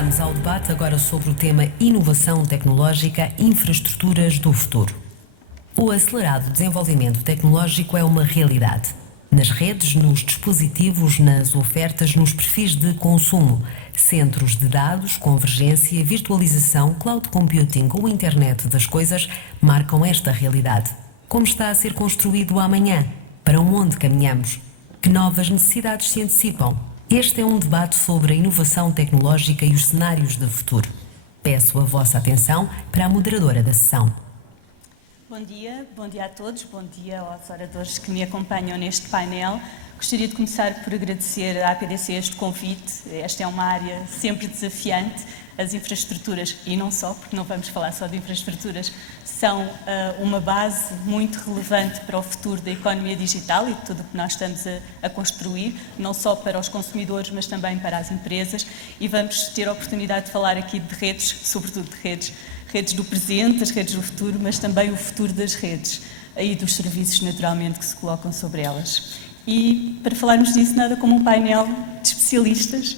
Regressamos ao debate agora sobre o tema inovação tecnológica, infraestruturas do futuro. O acelerado desenvolvimento tecnológico é uma realidade. Nas redes, nos dispositivos, nas ofertas, nos perfis de consumo, centros de dados, convergência, virtualização, cloud computing ou internet das coisas marcam esta realidade. Como está a ser construído o amanhã? Para onde caminhamos? Que novas necessidades se antecipam? Este é um debate sobre a inovação tecnológica e os cenários de futuro. Peço a vossa atenção para a moderadora da sessão. Bom dia a todos, bom dia aos oradores que me acompanham neste painel. Gostaria de começar por agradecer à APDC este convite. Esta é uma área sempre desafiante. As infraestruturas, e não só, porque não vamos falar só de infraestruturas, são uma base muito relevante para o futuro da economia digital e de tudo o que nós estamos a construir, não só para os consumidores, mas também para as empresas. E vamos ter a oportunidade de falar aqui de redes, sobretudo de redes do presente, as redes do futuro, mas também o futuro das redes e dos serviços, naturalmente, que se colocam sobre elas. E para falarmos disso, nada como um painel de especialistas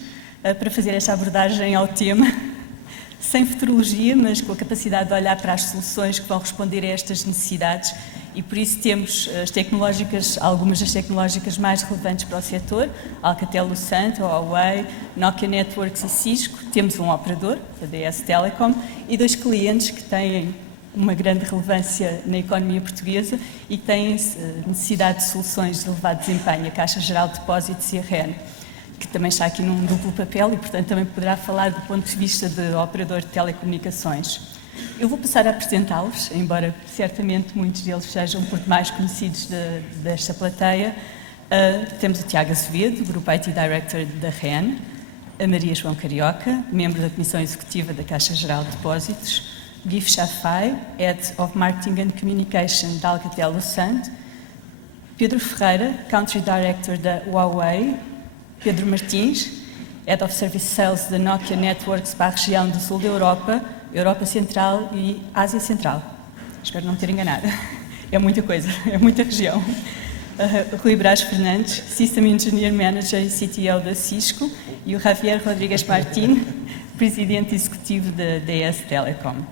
para fazer esta abordagem ao tema, sem futurologia, mas com a capacidade de olhar para as soluções que vão responder a estas necessidades, e por isso temos algumas das tecnológicas mais relevantes para o setor, Alcatel-Lucent, Huawei, Nokia Networks e Cisco. Temos um operador, a DS Telecom, e 2 clientes que têm uma grande relevância na economia portuguesa e que têm necessidade de soluções de elevado desempenho, a Caixa Geral de Depósitos e a REN, que também está aqui num duplo papel e, portanto, também poderá falar do ponto de vista de operador de telecomunicações. Eu vou passar a apresentá-los, embora certamente muitos deles sejam por demais conhecidos desta plateia. Temos o Tiago Azevedo, Group IT Director da REN, a Maria João Carioca, membro da Comissão Executiva da Caixa Geral de Depósitos, Guy Chafai, Head of Marketing and Communication da Alcatel-Lucent, Pedro Ferreira, Country Director da Huawei, Pedro Martins, Head of Service Sales da Nokia Networks para a região do sul da Europa, Europa Central e Ásia Central. Espero não me ter enganado. É muita coisa, é muita região. Rui Brás Fernandes, System Engineer Manager e CTO da Cisco, e o Javier Rodrigues Martín, Presidente Executivo da DS Telecom.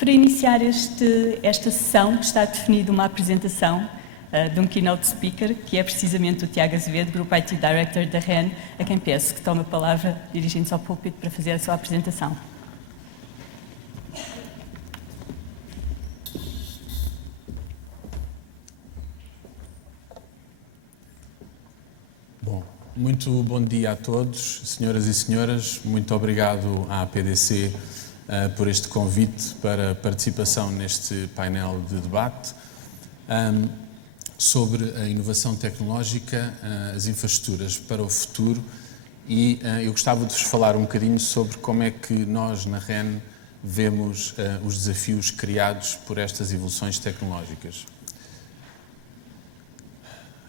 Para iniciar esta sessão, está definida uma apresentação de um keynote speaker, que é precisamente o Tiago Azevedo, Group IT Director da REN, a quem peço que tome a palavra, dirigindo-se ao púlpito para fazer a sua apresentação. Muito bom dia a todos, senhoras e senhores. Muito obrigado à APDC por este convite para participação neste painel de debate sobre a inovação tecnológica, as infraestruturas para o futuro, e eu gostava de vos falar um bocadinho sobre como é que nós na REN vemos os desafios criados por estas evoluções tecnológicas.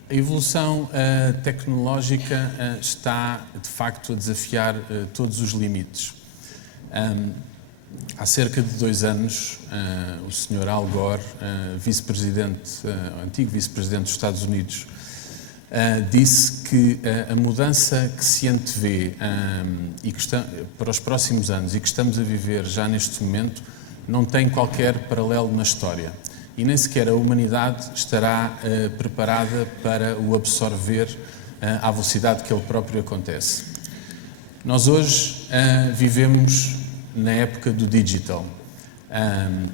A evolução tecnológica está, de facto, a desafiar todos os limites. Há cerca de 2 anos, o Sr. Al Gore, antigo vice-presidente dos Estados Unidos, disse que a mudança que se antevê para os próximos anos e que estamos a viver já neste momento não tem qualquer paralelo na história. E nem sequer a humanidade estará preparada para o absorver à velocidade que ele próprio acontece. Nós hoje vivemos na época do digital.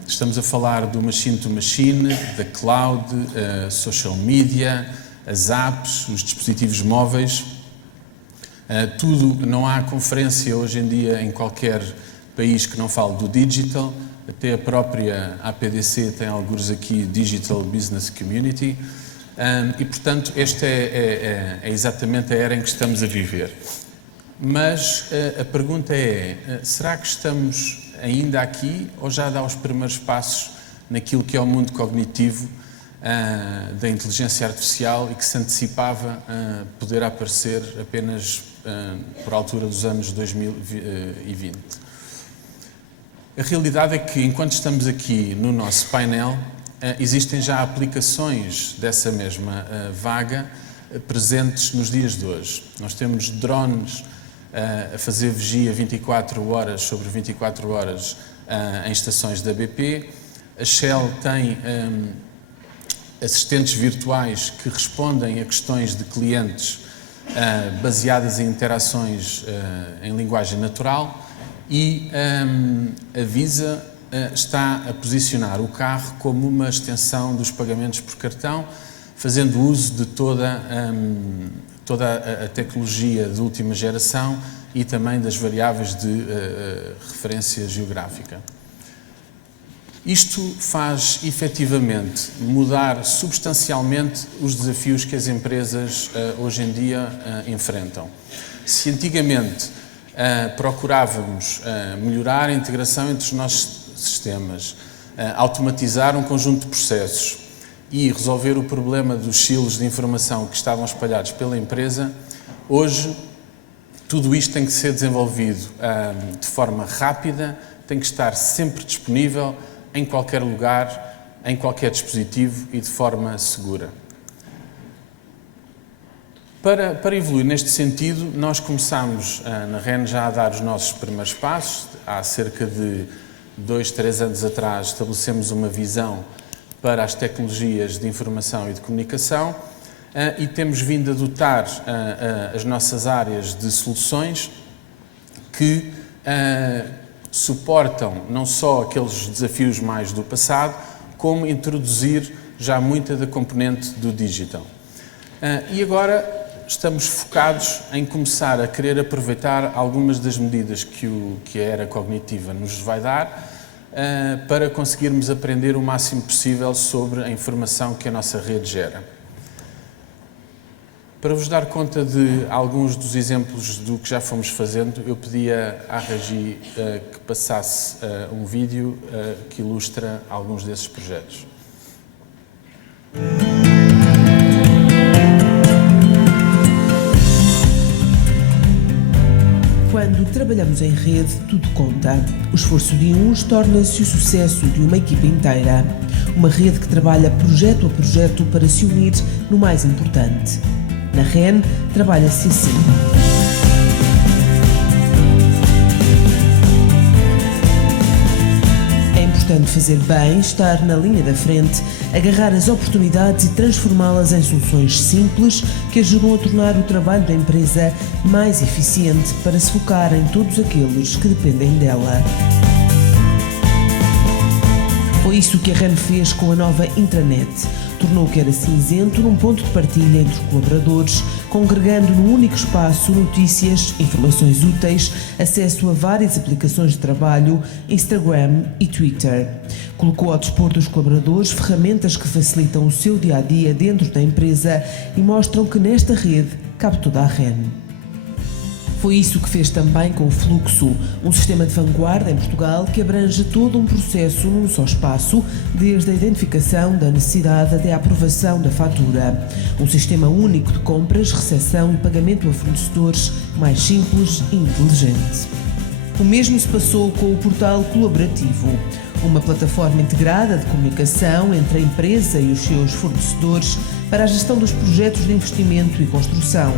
Estamos a falar do machine to machine, da cloud, social media, as apps, os dispositivos móveis. Não há conferência hoje em dia em qualquer país que não fale do digital. Até a própria APDC tem alguns aqui, Digital Business Community, e, portanto, esta é exatamente a era em que estamos a viver. Mas a pergunta é, será que estamos ainda aqui ou já dá os primeiros passos naquilo que é o mundo cognitivo da inteligência artificial e que se antecipava poder aparecer apenas por altura dos anos 2020? A realidade é que, enquanto estamos aqui no nosso painel, existem já aplicações dessa mesma vaga presentes nos dias de hoje. Nós temos drones a fazer vigia 24 horas sobre 24 horas em estações da BP. A Shell tem assistentes virtuais que respondem a questões de clientes baseadas em interações em linguagem natural, e a Visa está a posicionar o carro como uma extensão dos pagamentos por cartão, fazendo uso de toda a tecnologia de última geração e também das variáveis de referência geográfica. Isto faz, efetivamente, mudar substancialmente os desafios que as empresas hoje em dia enfrentam. Se antigamente procurávamos melhorar a integração entre os nossos sistemas, automatizar um conjunto de processos e resolver o problema dos silos de informação que estavam espalhados pela empresa, hoje tudo isto tem que ser desenvolvido de forma rápida, tem que estar sempre disponível, em qualquer lugar, em qualquer dispositivo e de forma segura. Para evoluir neste sentido, nós começámos na REN já a dar os nossos primeiros passos. Há cerca de 2, 3 anos atrás estabelecemos uma visão para as tecnologias de informação e de comunicação e temos vindo a dotar as nossas áreas de soluções que suportam não só aqueles desafios mais do passado, como introduzir já muita da componente do digital. E agora estamos focados em começar a querer aproveitar algumas das medidas que a era cognitiva nos vai dar para conseguirmos aprender o máximo possível sobre a informação que a nossa rede gera. Para vos dar conta de alguns dos exemplos do que já fomos fazendo, eu pedia à Regi que passasse um vídeo que ilustra alguns desses projetos. Quando trabalhamos em rede, tudo conta. O esforço de uns torna-se o sucesso de uma equipa inteira. Uma rede que trabalha projeto a projeto para se unir no mais importante. Na REN, trabalha-se assim. É importante fazer bem, estar na linha da frente, agarrar as oportunidades e transformá-las em soluções simples que ajudam a tornar o trabalho da empresa mais eficiente para se focar em todos aqueles que dependem dela. Foi isso que a REN fez com a nova intranet. Tornou o que era cinzento num ponto de partilha entre os colaboradores, congregando num único espaço notícias, informações úteis, acesso a várias aplicações de trabalho, Instagram e Twitter. Colocou ao dispor dos colaboradores ferramentas que facilitam o seu dia-a-dia dentro da empresa e mostram que nesta rede cabe toda a REN. Foi isso que fez também com o Fluxo, um sistema de vanguarda em Portugal que abrange todo um processo num só espaço, desde a identificação da necessidade até a aprovação da fatura. Um sistema único de compras, recepção e pagamento a fornecedores, mais simples e inteligente. O mesmo se passou com o portal colaborativo, uma plataforma integrada de comunicação entre a empresa e os seus fornecedores para a gestão dos projetos de investimento e construção.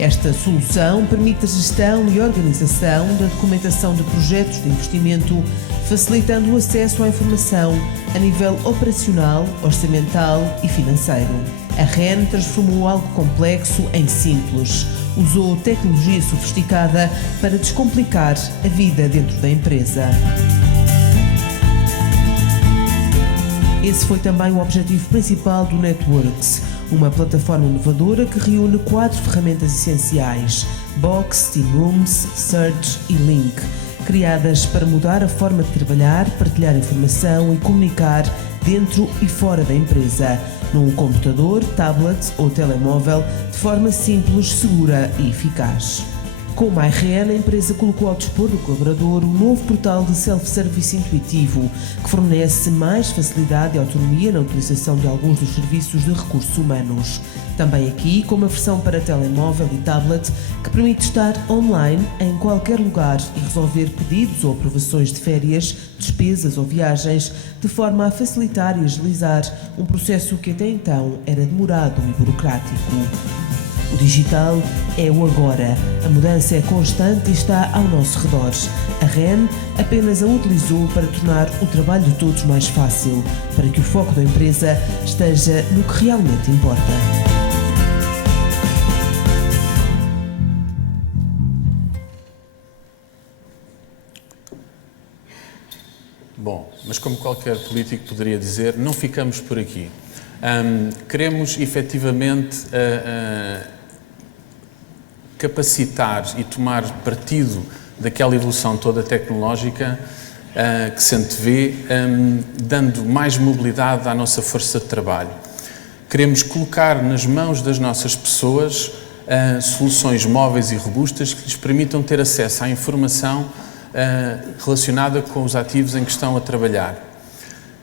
Esta solução permite a gestão e organização da documentação de projetos de investimento, facilitando o acesso à informação a nível operacional, orçamental e financeiro. A REN transformou algo complexo em simples. Usou tecnologia sofisticada para descomplicar a vida dentro da empresa. Esse foi também o objetivo principal do Networks, uma plataforma inovadora que reúne 4 ferramentas essenciais: Box, Team Rooms, Search e Link, criadas para mudar a forma de trabalhar, partilhar informação e comunicar dentro e fora da empresa, num computador, tablet ou telemóvel, de forma simples, segura e eficaz. Com o MyREN, a empresa colocou ao dispor do colaborador um novo portal de self-service intuitivo, que fornece mais facilidade e autonomia na utilização de alguns dos serviços de recursos humanos. Também aqui, com uma versão para telemóvel e tablet, que permite estar online em qualquer lugar e resolver pedidos ou aprovações de férias, despesas ou viagens, de forma a facilitar e agilizar um processo que até então era demorado e burocrático. O digital é o agora. A mudança é constante e está ao nosso redor. A REN apenas a utilizou para tornar o trabalho de todos mais fácil, para que o foco da empresa esteja no que realmente importa. Bom, mas como qualquer político poderia dizer, não ficamos por aqui. Queremos efetivamente capacitar e tomar partido daquela evolução toda tecnológica que se antevê, dando mais mobilidade à nossa força de trabalho. Queremos colocar nas mãos das nossas pessoas soluções móveis e robustas que lhes permitam ter acesso à informação relacionada com os ativos em que estão a trabalhar.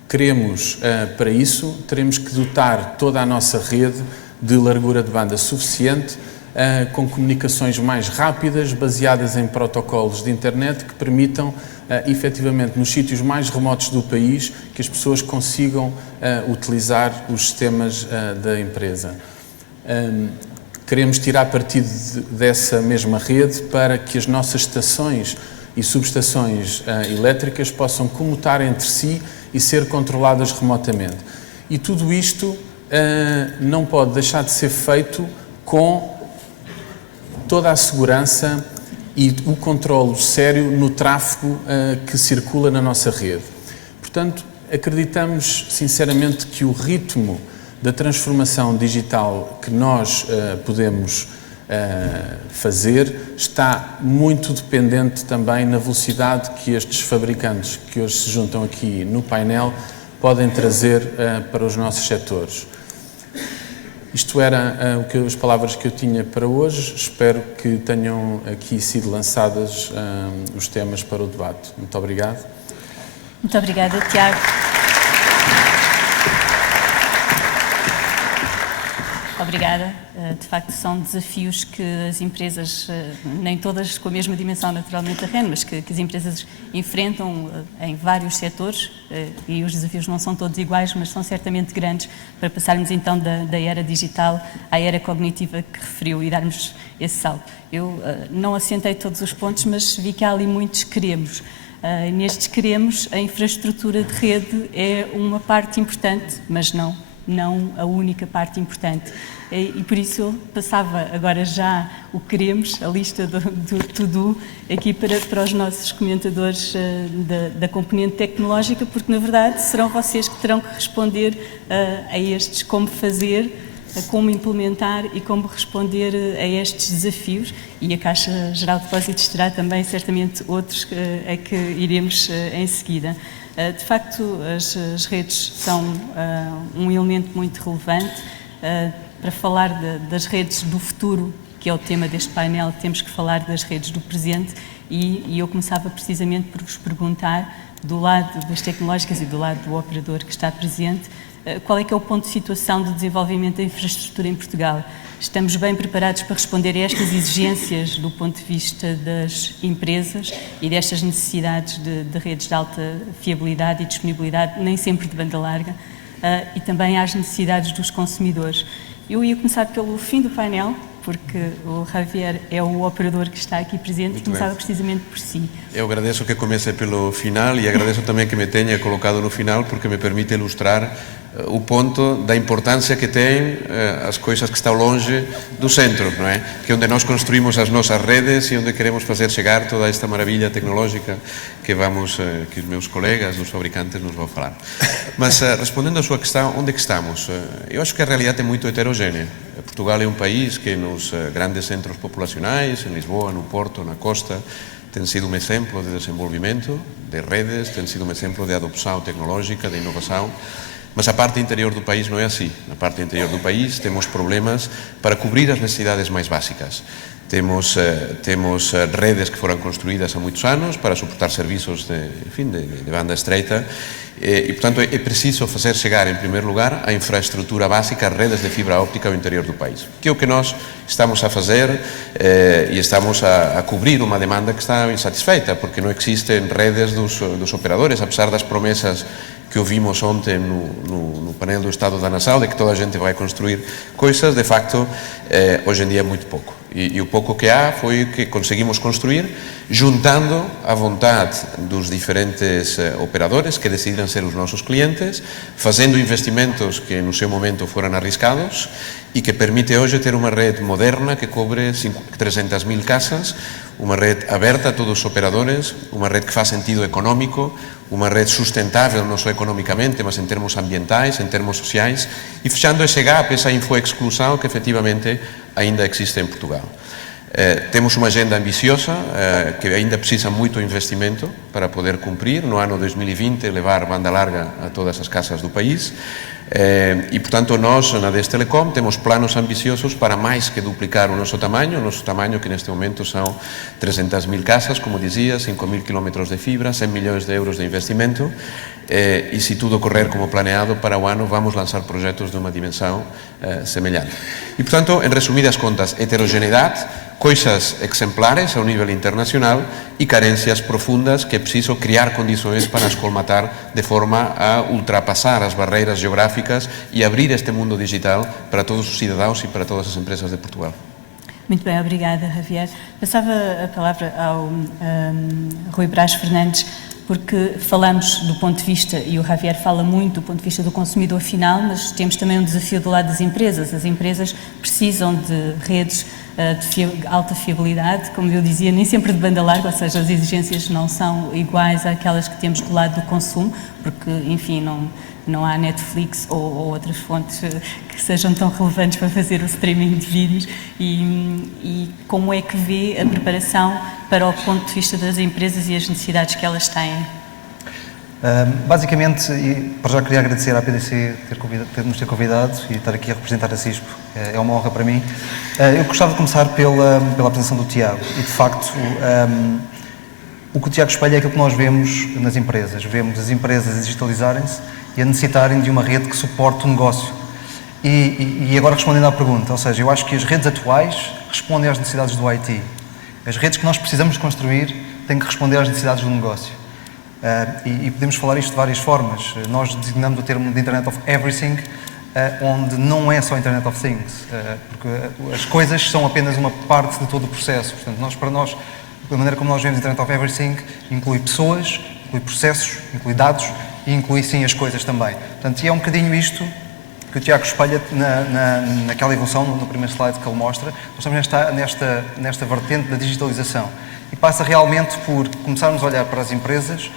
Queremos, para isso, teremos que dotar toda a nossa rede de largura de banda suficiente, com comunicações mais rápidas, baseadas em protocolos de internet que permitam, efetivamente, nos sítios mais remotos do país, que as pessoas consigam utilizar os sistemas da empresa. Queremos tirar partido dessa mesma rede para que as nossas estações e subestações elétricas possam comutar entre si e ser controladas remotamente. E tudo isto não pode deixar de ser feito com toda a segurança e o controlo sério no tráfego que circula na nossa rede. Portanto, acreditamos sinceramente que o ritmo da transformação digital que nós podemos fazer está muito dependente também na velocidade que estes fabricantes que hoje se juntam aqui no painel podem trazer para os nossos setores. Isto era as palavras que eu tinha para hoje. Espero que tenham aqui sido lançadas os temas para o debate. Muito obrigado. Muito obrigada, Tiago. Obrigada. De facto, são desafios que as empresas, nem todas com a mesma dimensão naturalmente da REN, mas que as empresas enfrentam em vários setores, e os desafios não são todos iguais, mas são certamente grandes, para passarmos então da era digital à era cognitiva que referiu e darmos esse salto. Eu não assentei todos os pontos, mas vi que há ali muitos queremos. Nestes queremos, a infraestrutura de rede é uma parte importante, mas não a única parte importante. E por isso eu passava agora já o que queremos, a lista do to-do, aqui para os nossos comentadores da componente tecnológica, porque na verdade serão vocês que terão que responder a estes como fazer, a como implementar e como responder a estes desafios, e a Caixa Geral de Depósitos terá também certamente outros a que iremos em seguida. De facto, as redes são um elemento muito relevante. Para falar das redes do futuro, que é o tema deste painel, temos que falar das redes do presente, e eu começava precisamente por vos perguntar, do lado das tecnológicas e do lado do operador que está presente, qual é que é o ponto de situação do desenvolvimento da infraestrutura em Portugal? Estamos bem preparados para responder a estas exigências do ponto de vista das empresas e destas necessidades de redes de alta fiabilidade e disponibilidade, nem sempre de banda larga, e também às necessidades dos consumidores? Eu ia começar pelo fim do painel, porque o Javier é o operador que está aqui presente, e começava precisamente por si. Eu agradeço que comece pelo final e agradeço também que me tenha colocado no final, porque me permite ilustrar o ponto da importância que tem as coisas que estão longe do centro, não é? Que é onde nós construímos as nossas redes e onde queremos fazer chegar toda esta maravilha tecnológica que os meus colegas, os fabricantes, nos vão falar. Mas respondendo à sua questão, onde é que estamos? Eu acho que a realidade é muito heterogénea. Portugal é um país que nos grandes centros populacionais, em Lisboa, no Porto, na costa, tem sido um exemplo de desenvolvimento de redes, tem sido um exemplo de adopção tecnológica, de inovação. Mas a parte interior do país não é assim. Na parte interior do país temos problemas para cobrir as necessidades mais básicas. Temos redes que foram construídas há muitos anos para suportar serviços de banda estreita e, portanto, é preciso fazer chegar, em primeiro lugar, a infraestrutura básica, as redes de fibra óptica ao interior do país, que é o que nós estamos a fazer e estamos a cobrir uma demanda que está insatisfeita, porque não existem redes dos operadores, apesar das promessas que ouvimos ontem no painel do Estado da Nação, de que toda a gente vai construir coisas, de facto, hoje em dia é muito pouco. E o pouco que há foi o que conseguimos construir, juntando a vontade dos diferentes operadores que decidiram ser os nossos clientes, fazendo investimentos que no seu momento foram arriscados e que permite hoje ter uma rede moderna que cobre 300.000 casas, uma rede aberta a todos os operadores, uma rede que faz sentido económico, uma rede sustentável não só economicamente, mas em termos ambientais, em termos sociais, e fechando esse gap, essa infoexclusão que efetivamente ainda existe em Portugal. Temos uma agenda ambiciosa que ainda precisa muito investimento para poder cumprir. No ano 2020, levar banda larga a todas as casas do país. E, portanto, nós, na DES Telecom, temos planos ambiciosos para mais que duplicar o nosso tamanho que neste momento são 300.000 casas, como dizia, 5.000 quilómetros de fibra, 100 milhões de euros de investimento. E se tudo correr como planeado, para o ano vamos lançar projetos de uma dimensão semelhante. E, portanto, em resumidas contas, heterogeneidade, coisas exemplares ao nível internacional e carências profundas que é preciso criar condições para as colmatar de forma a ultrapassar as barreiras geográficas e abrir este mundo digital para todos os cidadãos e para todas as empresas de Portugal. Muito bem, obrigada, Javier. Passava a palavra ao Rui Brás Fernandes, porque falamos do ponto de vista, e o Javier fala muito do ponto de vista do consumidor final, mas temos também um desafio do lado das empresas. As empresas precisam de redes de alta fiabilidade, como eu dizia, nem sempre de banda larga, ou seja, as exigências não são iguais àquelas que temos do lado do consumo, porque, enfim, não há Netflix ou outras fontes que sejam tão relevantes para fazer o streaming de vídeos. E como é que vê a preparação para o ponto de vista das empresas e as necessidades que elas têm? Basicamente, e para já queria agradecer à APDC ter-nos convidado e estar aqui a representar a CISP, é uma honra para mim. Eu gostava de começar pela apresentação do Tiago e, de facto, o que o Tiago espelha é aquilo que nós vemos nas empresas. Vemos as empresas a digitalizarem-se e a necessitarem de uma rede que suporte o negócio. E agora respondendo à pergunta, ou seja, eu acho que as redes atuais respondem às necessidades do IT. As redes que nós precisamos de construir têm que responder às necessidades do negócio. E podemos falar isto de várias formas. Nós designamos o termo de Internet of Everything, onde não é só Internet of Things, porque as coisas são apenas uma parte de todo o processo. Portanto, para nós, a maneira como nós vemos Internet of Everything inclui pessoas, inclui processos, inclui dados e inclui sim as coisas também. Portanto, e é um bocadinho isto que o Tiago espelha naquela evolução, no primeiro slide que ele mostra. Nós estamos nesta vertente da digitalização e passa realmente por começarmos a olhar para as empresas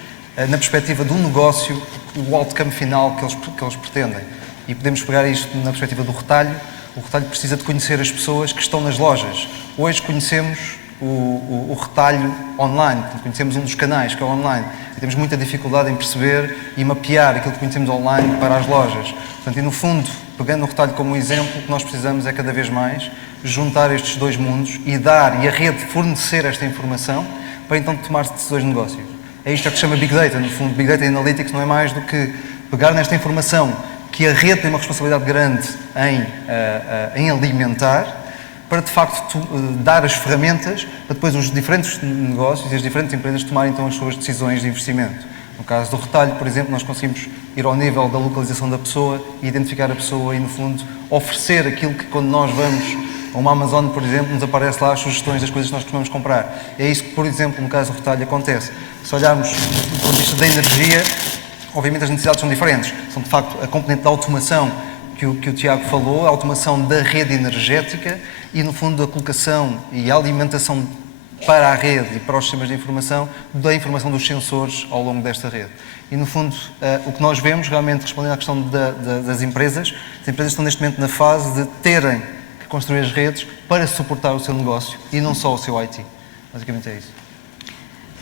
na perspectiva do negócio, o outcome final que eles pretendem. E podemos pegar isto na perspectiva do retalho. O retalho precisa de conhecer as pessoas que estão nas lojas. Hoje conhecemos o retalho online, conhecemos um dos canais, que é o online, e temos muita dificuldade em perceber e mapear aquilo que conhecemos online para as lojas. Portanto, e no fundo, pegando o retalho como exemplo, o que nós precisamos é cada vez mais juntar estes dois mundos e a rede fornecer esta informação para então tomar decisões de negócio. É isto que se chama Big Data. No fundo, Big Data Analytics não é mais do que pegar nesta informação que a rede tem uma responsabilidade grande em alimentar, para de facto dar as ferramentas para depois os diferentes negócios e as diferentes empresas tomarem então as suas decisões de investimento. No caso do retalho, por exemplo, nós conseguimos ir ao nível da localização da pessoa e identificar a pessoa e, no fundo, oferecer aquilo que quando nós vamos a uma Amazon, por exemplo, nos aparece lá as sugestões das coisas que nós costumamos comprar. É isso que, por exemplo, no caso do retalho acontece. Se olharmos do ponto de vista da energia, obviamente as necessidades são diferentes. São, de facto, a componente da automação que o Tiago falou, a automação da rede energética e, no fundo, a colocação e a alimentação para a rede e para os sistemas de informação, da informação dos sensores ao longo desta rede. E, no fundo, o que nós vemos, realmente, respondendo à questão das empresas, as empresas estão neste momento na fase de terem que construir as redes para suportar o seu negócio e não só o seu IT. Basicamente é isso.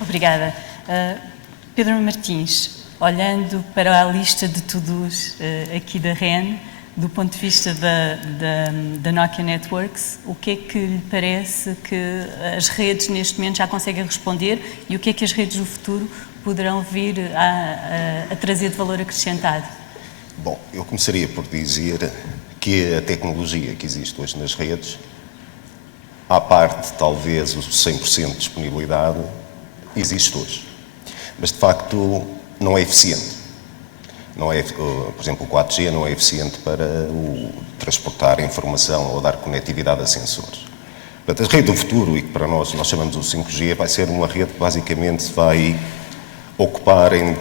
Obrigada. Pedro Martins, olhando para a lista de to-dos aqui da REN, do ponto de vista da Nokia Networks, o que é que lhe parece que as redes neste momento já conseguem responder e o que é que as redes do futuro poderão vir a trazer de valor acrescentado? Bom, eu começaria por dizer que a tecnologia que existe hoje nas redes, à parte talvez o 100% de disponibilidade, existe hoje. Mas de facto não é eficiente. Não é, por exemplo, o 4G não é eficiente para transportar informação ou dar conectividade a sensores. Portanto, a rede do futuro, e que para nós chamamos o 5G, vai ser uma rede que basicamente vai ocupar em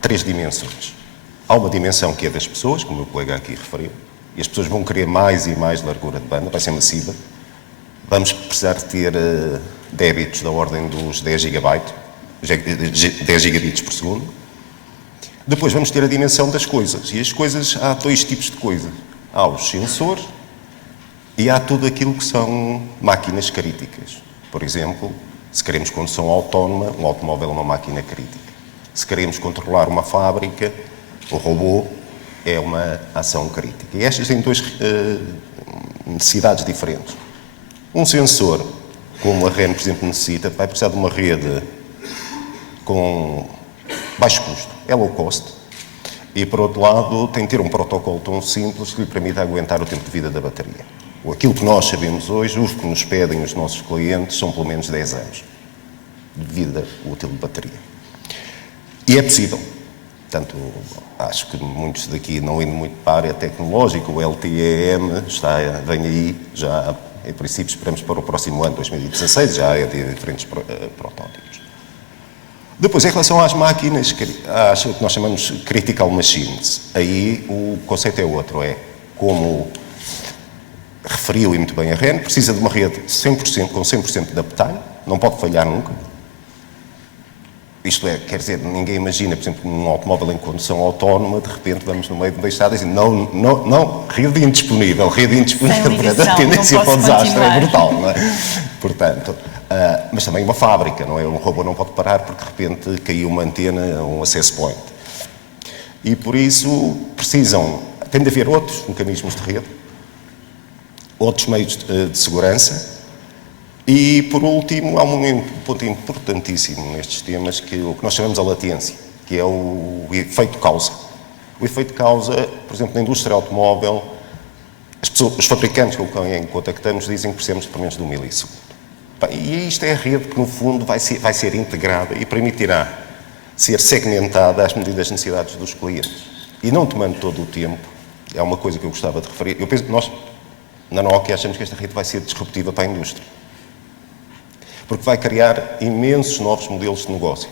3 dimensões. Há uma dimensão que é das pessoas, como o meu colega aqui referiu, e as pessoas vão querer mais e mais largura de banda, vai ser massiva. Vamos precisar de ter débitos da ordem dos 10 gigabits por segundo. Depois vamos ter a dimensão das coisas. E as coisas, há 2 tipos de coisas. Há os sensores e há tudo aquilo que são máquinas críticas. Por exemplo, se queremos condução autónoma, um automóvel é uma máquina crítica. Se queremos controlar uma fábrica, o robô é uma ação crítica. E estas têm 2 necessidades diferentes. Um sensor, como a REN, por exemplo, necessita, vai precisar de uma rede com baixo custo, é low cost, e por outro lado tem de ter um protocolo tão simples que lhe permita aguentar o tempo de vida da bateria. Aquilo que nós sabemos hoje, os que nos pedem os nossos clientes, são pelo menos 10 anos de vida útil de bateria. E é possível. Portanto, acho que muitos daqui, não indo muito para a área tecnológica, o LTE-M vem aí, já em princípio esperamos para o próximo ano, 2016, já é de diferentes protótipos. Depois, em relação às máquinas, às que nós chamamos critical machines, aí o conceito é outro, é como referiu e muito bem a REN, precisa de uma rede 100%, com 100% de uptime, não pode falhar nunca. Isto é, quer dizer, ninguém imagina, por exemplo, num automóvel em condução autónoma, de repente vamos no meio de uma estrada e dizem, não, rede indisponível, a tendência para o desastre é brutal, não é? Portanto, mas também uma fábrica, não é? Um robô não pode parar porque de repente caiu uma antena, um access point. E por isso tem de haver outros mecanismos de rede, outros meios de segurança. E, por último, há um ponto importantíssimo nestes temas, que é o que nós chamamos a latência, que é o efeito causa. O efeito causa, por exemplo, na indústria automóvel, os fabricantes com quem contactamos dizem que precisamos de pelo menos de 1 milissegundo. E isto é a rede que, no fundo, vai ser integrada e permitirá ser segmentada às medidas das necessidades dos clientes. E não tomando todo o tempo, é uma coisa que eu gostava de referir. Eu penso que nós, na Nokia, achamos que esta rede vai ser disruptiva para a indústria. Porque vai criar imensos novos modelos de negócio.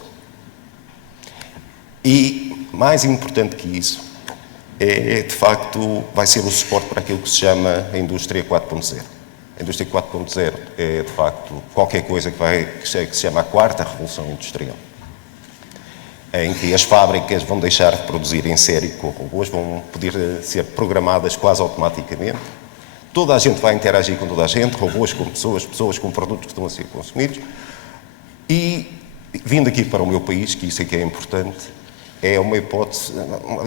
E, mais importante que isso, de facto, vai ser o suporte para aquilo que se chama a indústria 4.0. A indústria 4.0 é, de facto, qualquer coisa que se chama a 4ª revolução industrial, em que as fábricas vão deixar de produzir em série com robôs, vão poder ser programadas quase automaticamente. Toda a gente vai interagir com toda a gente, robôs com pessoas, pessoas com produtos que estão a ser consumidos. E, vindo aqui para o meu país, que isso é que é importante, é uma hipótese.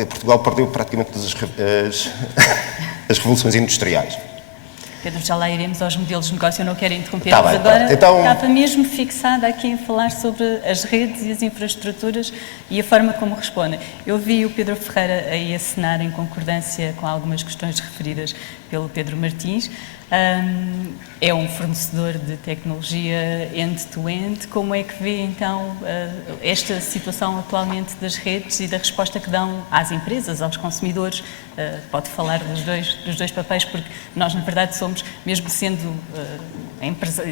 Portugal perdeu praticamente todas as revoluções industriais. Pedro, já lá iremos aos modelos de negócio, eu não quero interromper, Tá mas bem, agora então... estava mesmo fixada aqui em falar sobre as redes e as infraestruturas e a forma como respondem. Eu vi o Pedro Ferreira aí assinar em concordância com algumas questões referidas pelo Pedro Martins. É um fornecedor de tecnologia end-to-end. Como é que vê, então, esta situação atualmente das redes e da resposta que dão às empresas, aos consumidores? Pode falar dos dois papéis, porque nós, na verdade, somos, mesmo sendo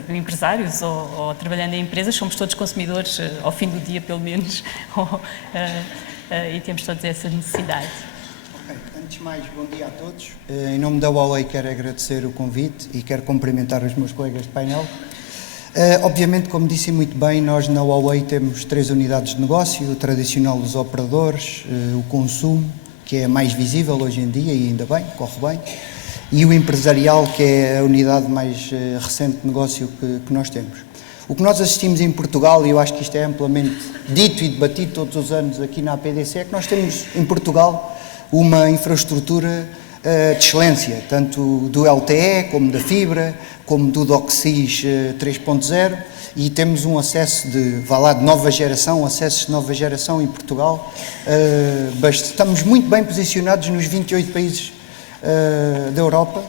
empresários ou trabalhando em empresas, somos todos consumidores, ao fim do dia, pelo menos, e temos todos essa necessidade. Antes de mais, bom dia a todos. Em nome da Huawei quero agradecer o convite e quero cumprimentar os meus colegas de painel. Obviamente, como disse muito bem, nós na Huawei temos 3 unidades de negócio, o tradicional dos operadores, o consumo, que é mais visível hoje em dia e ainda bem, corre bem, e o empresarial, que é a unidade mais recente de negócio que nós temos. O que nós assistimos em Portugal, e eu acho que isto é amplamente dito e debatido todos os anos aqui na APDC, é que nós temos em Portugal uma infraestrutura de excelência, tanto do LTE, como da fibra, como do DOCSIS 3.0, e temos um acesso de nova geração, acessos de nova geração em Portugal. Estamos muito bem posicionados nos 28 países da Europa.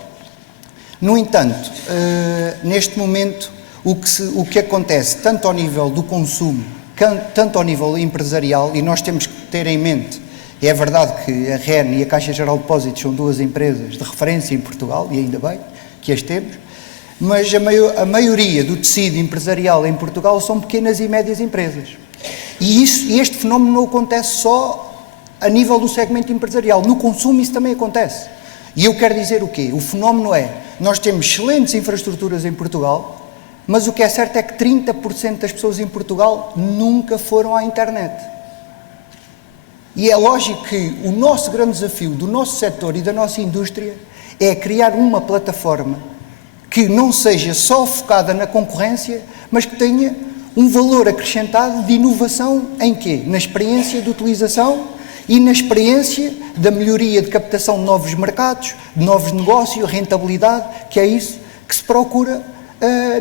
No entanto, neste momento, o que acontece, tanto ao nível do consumo, tanto ao nível empresarial, e nós temos que ter em mente É verdade que a REN e a Caixa Geral de Depósitos são duas empresas de referência em Portugal, e ainda bem que as temos, mas a maioria do tecido empresarial em Portugal são pequenas e médias empresas. E este fenómeno não acontece só a nível do segmento empresarial, no consumo isso também acontece. E eu quero dizer o quê? O fenómeno é, nós temos excelentes infraestruturas em Portugal, mas o que é certo é que 30% das pessoas em Portugal nunca foram à internet. E é lógico que o nosso grande desafio do nosso setor e da nossa indústria é criar uma plataforma que não seja só focada na concorrência, mas que tenha um valor acrescentado de inovação em quê? Na experiência de utilização e na experiência da melhoria de captação de novos mercados, de novos negócios, rentabilidade, que é isso que se procura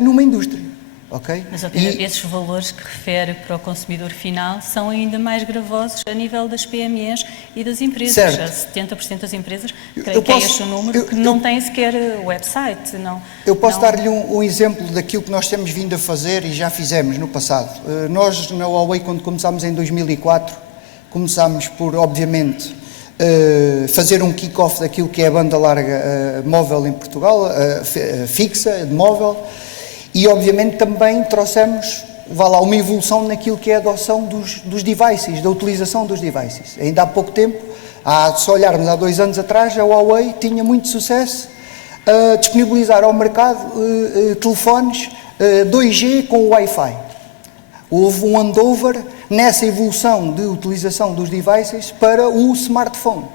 numa indústria. Okay? Mas esses valores que refere para o consumidor final são ainda mais gravosos a nível das PMEs e das empresas. Certo. 70% das empresas, creio que é este o número, que não têm sequer website. Eu posso dar-lhe um exemplo daquilo que nós temos vindo a fazer e já fizemos no passado. Nós, na Huawei, quando começámos em 2004, começámos por, obviamente, fazer um kick-off daquilo que é a banda larga móvel em Portugal, fixa, de móvel, e obviamente também trouxemos, uma evolução naquilo que é a adoção dos devices, da utilização dos devices. Ainda há pouco tempo, se olharmos há 2 anos atrás, a Huawei tinha muito sucesso a disponibilizar ao mercado telefones 2G com Wi-Fi. Houve um handover nessa evolução de utilização dos devices para o smartphone.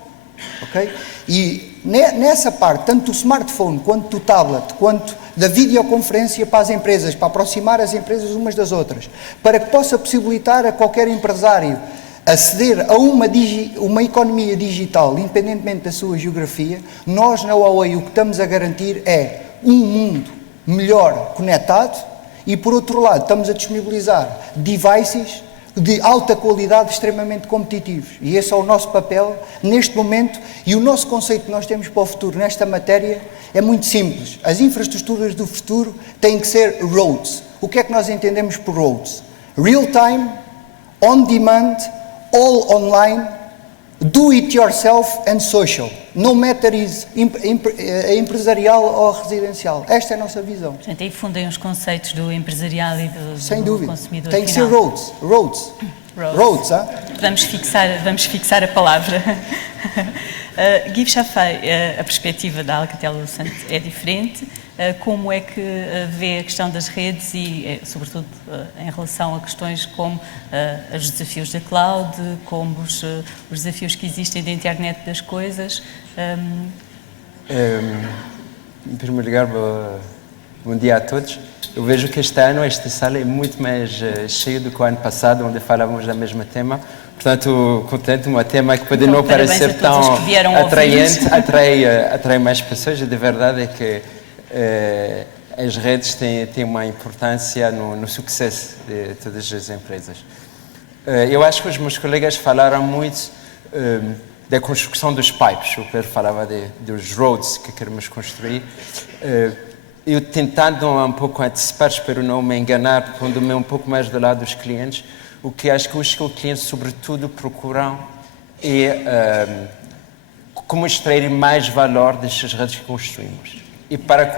Okay? E nessa parte, tanto do smartphone, quanto do tablet, quanto da videoconferência para as empresas, para aproximar as empresas umas das outras, para que possa possibilitar a qualquer empresário aceder a uma economia digital, independentemente da sua geografia, nós na Huawei o que estamos a garantir é um mundo melhor conectado e, por outro lado, estamos a disponibilizar devices de alta qualidade, extremamente competitivos. E esse é o nosso papel neste momento, e o nosso conceito que nós temos para o futuro nesta matéria é muito simples. As infraestruturas do futuro têm que ser roads. O que é que nós entendemos por roads? Real time, on demand, all online, do it yourself and social. No matter is empresarial ou residencial. Esta é a nossa visão. Portanto, aí fundem os conceitos do empresarial e Sem dúvida. Consumidor Tem que final. ser roads. Roads, hein? Vamos fixar a palavra. Guy Chaffey, a perspectiva da Alcatel-Lucent é diferente. Como é que vê a questão das redes e, sobretudo, em relação a questões como os desafios da cloud, como os desafios que existem da internet das coisas? Em primeiro lugar, bom dia a todos. Eu vejo que este ano esta sala é muito mais cheia do que o ano passado, onde falávamos do mesmo tema. Portanto, contente, um tema que pode não parecer tão atraente, atrai mais pessoas, e de verdade é que as redes têm uma importância no sucesso de todas as empresas. Eu acho que os meus colegas falaram muito da construção dos pipes. O Pedro falava dos roads que queremos construir. Eu tentando um pouco antecipar, espero não me enganar, pondo-me um pouco mais do lado dos clientes, o que acho que os clientes sobretudo procuram é como extrair mais valor destas redes que construímos. E para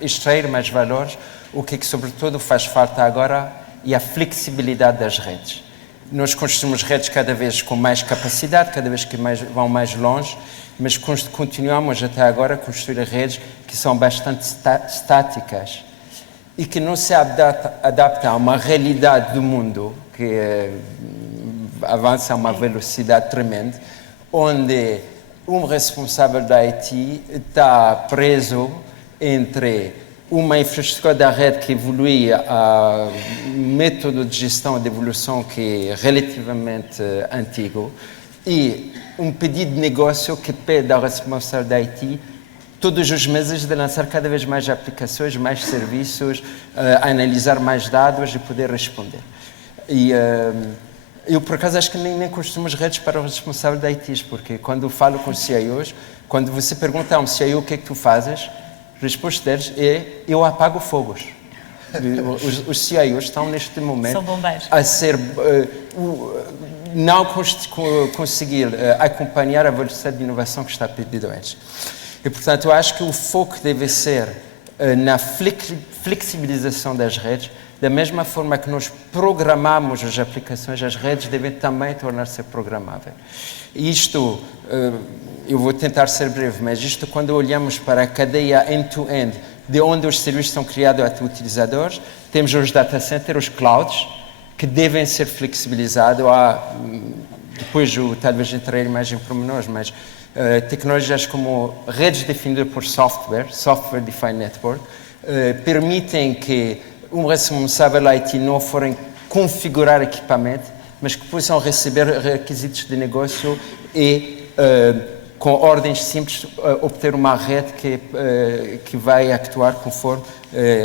extrair mais valores, o que sobretudo faz falta agora é a flexibilidade das redes. Nós construímos redes cada vez com mais capacidade, cada vez que vão mais longe, mas continuamos até agora a construir redes que são bastante estáticas e que não se adaptam a uma realidade do mundo que avança a uma velocidade tremenda, onde um responsável da IT está preso entre uma infraestrutura da rede que evolui a um método de gestão de evolução que é relativamente antigo e um pedido de negócio que pede ao responsável da IT todos os meses de lançar cada vez mais aplicações, mais serviços, analisar mais dados e poder responder. E eu, por acaso, acho que nem construímos redes para o responsável da IT, porque quando eu falo com CIOs, quando você pergunta a um CIO o que é que tu fazes, a resposta deles é: eu apago fogos. Os CIOs estão neste momento São bombeiros. a ser não conseguir acompanhar a velocidade de inovação que está pedido antes. E, portanto, eu acho que o foco deve ser na flexibilização das redes, da mesma forma que nós programamos as aplicações, as redes devem também tornar-se programáveis. Isto, eu vou tentar ser breve, mas isto quando olhamos para a cadeia end-to-end, de onde os serviços são criados até utilizadores, temos os data centers, os clouds, que devem ser flexibilizados. Depois talvez entrarei mais em pormenores, mas tecnologias como redes definidas por Software Defined Network, permitem que um responsável IT não forem configurar equipamento, mas que possam receber requisitos de negócio e, com ordens simples, obter uma rede que vai actuar conforme